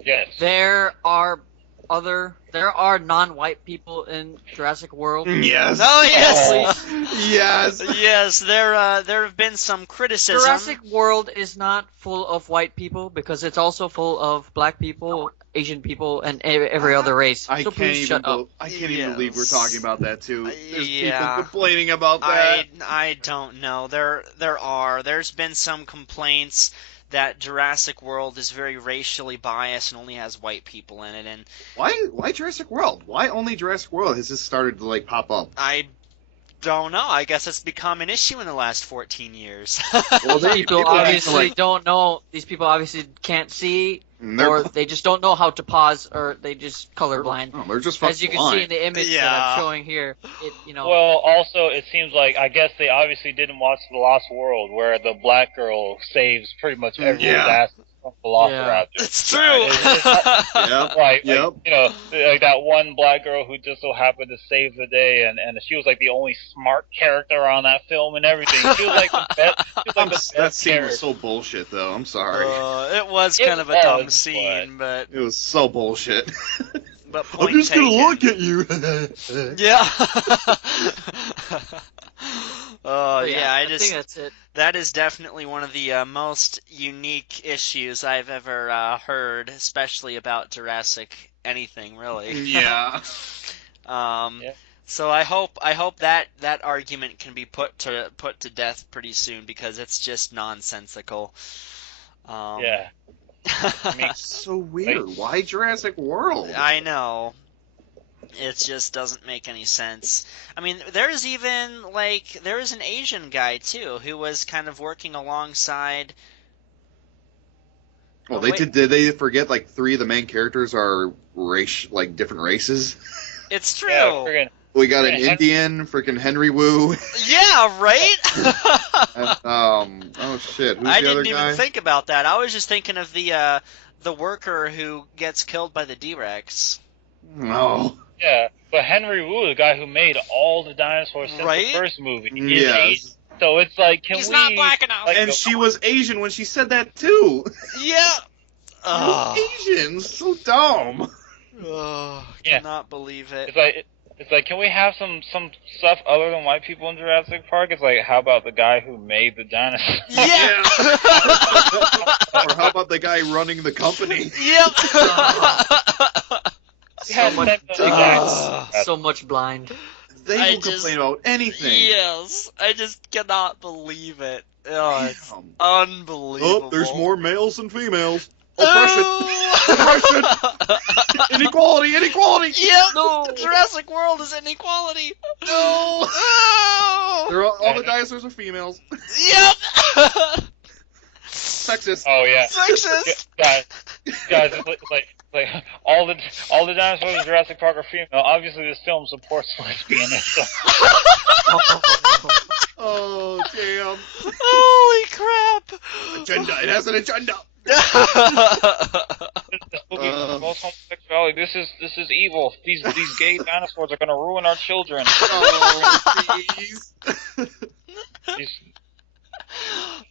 Yes. There are non-white people in Jurassic World. Yes. Oh yes. Yes. Yes. There have been some criticism. Jurassic World is not full of white people because it's also full of black people Asian people and every other race. I so can't please even. shut up. I can't even believe we're talking about that too. There's Yeah. people complaining about that. I don't know. There's been some complaints that Jurassic World is very racially biased and only has white people in it, and Why Jurassic World? Why only Jurassic World has this started to like pop up? I don't know. I guess it's become an issue in the last 14 years. Well, These people people have to, obviously like- don't know. These people obviously can't see, They're- or they just don't know how to pause, or they just colorblind. Oh, they're just As you can see in blind. the image that Yeah. I'm showing here, Well, also, it seems like, I guess they obviously didn't watch The Lost World, where the black girl saves pretty much everyone's ass from Velociraptors. It's true. Yep. Like, Yep. you know, like that one black girl who just so happened to save the day, and she was like the only smart character on that film and everything. She was like the best. She was like the best That scene character. was so bullshit, though. I'm sorry. It was It kind of a was, dumb scene, but It was so bullshit. point I'm just gonna taken. look at you. Yeah. Oh But yeah, I think that's it. that is definitely one of the most unique issues I've ever heard, especially about Jurassic anything really. Yeah. Yeah. So I hope that argument can be put to death pretty soon because it's just nonsensical. Yeah. I mean, So weird. Why Jurassic World? I know. It just doesn't make any sense. I mean, there's even, there is an Asian guy, too, who was kind of working alongside... Well, Oh, did they forget, like, 3 of the main characters are different races? It's true. yeah, friggin' We got an Yeah, Indian, freaking Henry Wu. Yeah, right? Oh shit, who's I the other didn't guy? even think about that. I was just thinking of the worker who gets killed by the D.rex. No. Yeah, but Henry Wu, the guy who made all the dinosaurs since Right? the first movie, is Yes. Asian. So it's like, can He's we... not black enough. like, And go- she was Asian when she said that too. Yeah. Asians, so dumb. Yeah. Cannot believe it. It's like, can we have some stuff other than white people in Jurassic Park? It's like, how about the guy who made the dinosaurs? Yeah. Or how about the guy running the company? Yep. Yeah, So much, exactly. so much blind. They I will just- complain about anything. Yes, I just cannot believe it. Oh, it's Damn. unbelievable. Oh, there's more males than females. Oh. Oppression. Inequality. Yep. No. Jurassic World is inequality. No. Oh. They're all the dinosaurs are females. Yep. Sexist. Oh yeah, Sexist. guys, it's like all the dinosaurs in Jurassic Park are female. Obviously, this film supports lesbianism. Oh damn. Holy crap. Agenda. It has an agenda. This movie promotes homosexuality. This is evil. These gay dinosaurs are gonna ruin our children. Oh, jeez. These-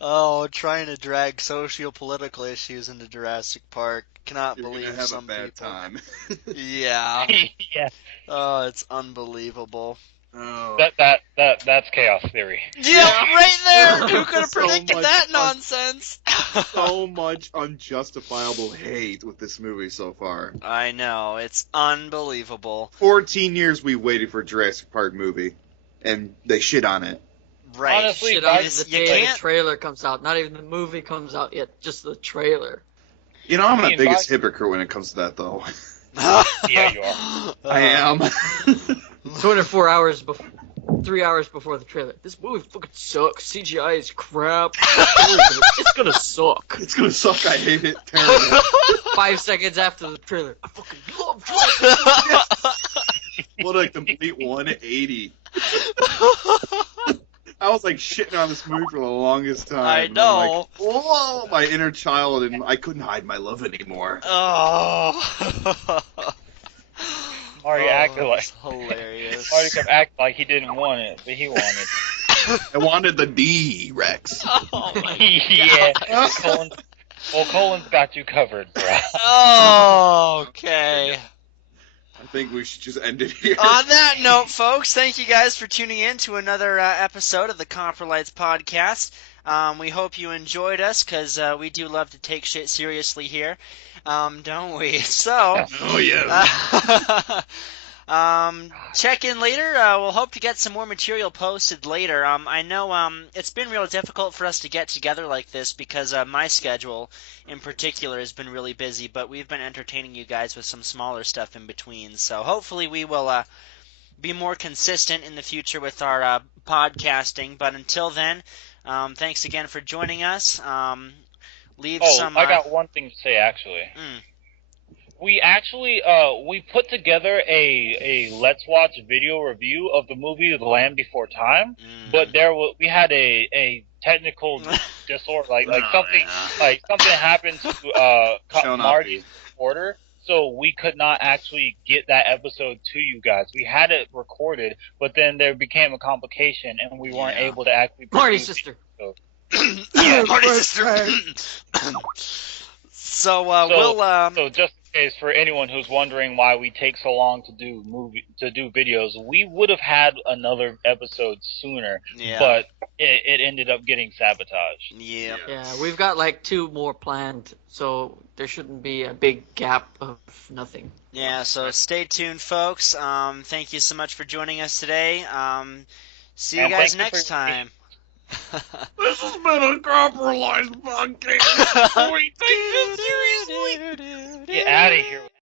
Oh, trying to drag socio-political issues into Jurassic Park. Cannot You're believe gonna have some a bad people. time. Yeah. yeah, Oh, it's unbelievable. Oh. that's chaos theory. Yeah, right there. Who could have So predicted much that fun. nonsense? So much unjustifiable hate with this movie so far. I know, it's unbelievable. 14 years we waited for a Jurassic Park movie, and they shit on it. Right. Honestly, Shit on guys, the you day the can't- trailer comes out. Not even the movie comes out yet, just the trailer. You know, I'm the Ian, biggest why- hypocrite when it comes to that, though. Yeah, you are. I am. 24 hours before, 3 hours before the trailer. This movie fucking sucks. CGI is crap. It's gonna suck. It's gonna suck. I hate it terribly. 5 seconds after the trailer, I fucking love Jurassic. What a complete 180. I was like shitting on this movie for the longest time. I and I'm know. like, whoa, my inner child, and I couldn't hide my love anymore. Oh. Mario acted like That's hilarious. Mario kept acting like he didn't want it, but he wanted. I wanted the D.rex. Oh my Yeah. Colin's got you covered, bro. Oh, okay. I think we should just end it here. On that note, folks, thank you guys for tuning in to another episode of the Coprolites podcast. We hope you enjoyed us, because we do love to take shit seriously here, don't we? So, oh yeah. Check in later. We'll hope to get some more material posted later. I know it's been real difficult for us to get together like this because my schedule in particular has been really busy, but we've been entertaining you guys with some smaller stuff in between. So hopefully we will be more consistent in the future with our podcasting. But until then, thanks again for joining us. Leave some. I got one thing to say actually. We actually we put together a Let's Watch video review of the movie The Land Before Time, but we had a technical disorder, like something happened to Marty's order, so we could not actually get that episode to you guys. We had it recorded, but then there became a complication, and we weren't able to actually. Marty's sister. Marty's sister. So just in case for anyone who's wondering why we take so long to do videos, we would have had another episode sooner, but it ended up getting sabotaged. Yeah, we've got like 2 more planned, so there shouldn't be a big gap of nothing. Yeah, so stay tuned, folks. Thank you so much for joining us today. See you guys next time. This has been a Coprolites podcast. We take this seriously. Get out of here.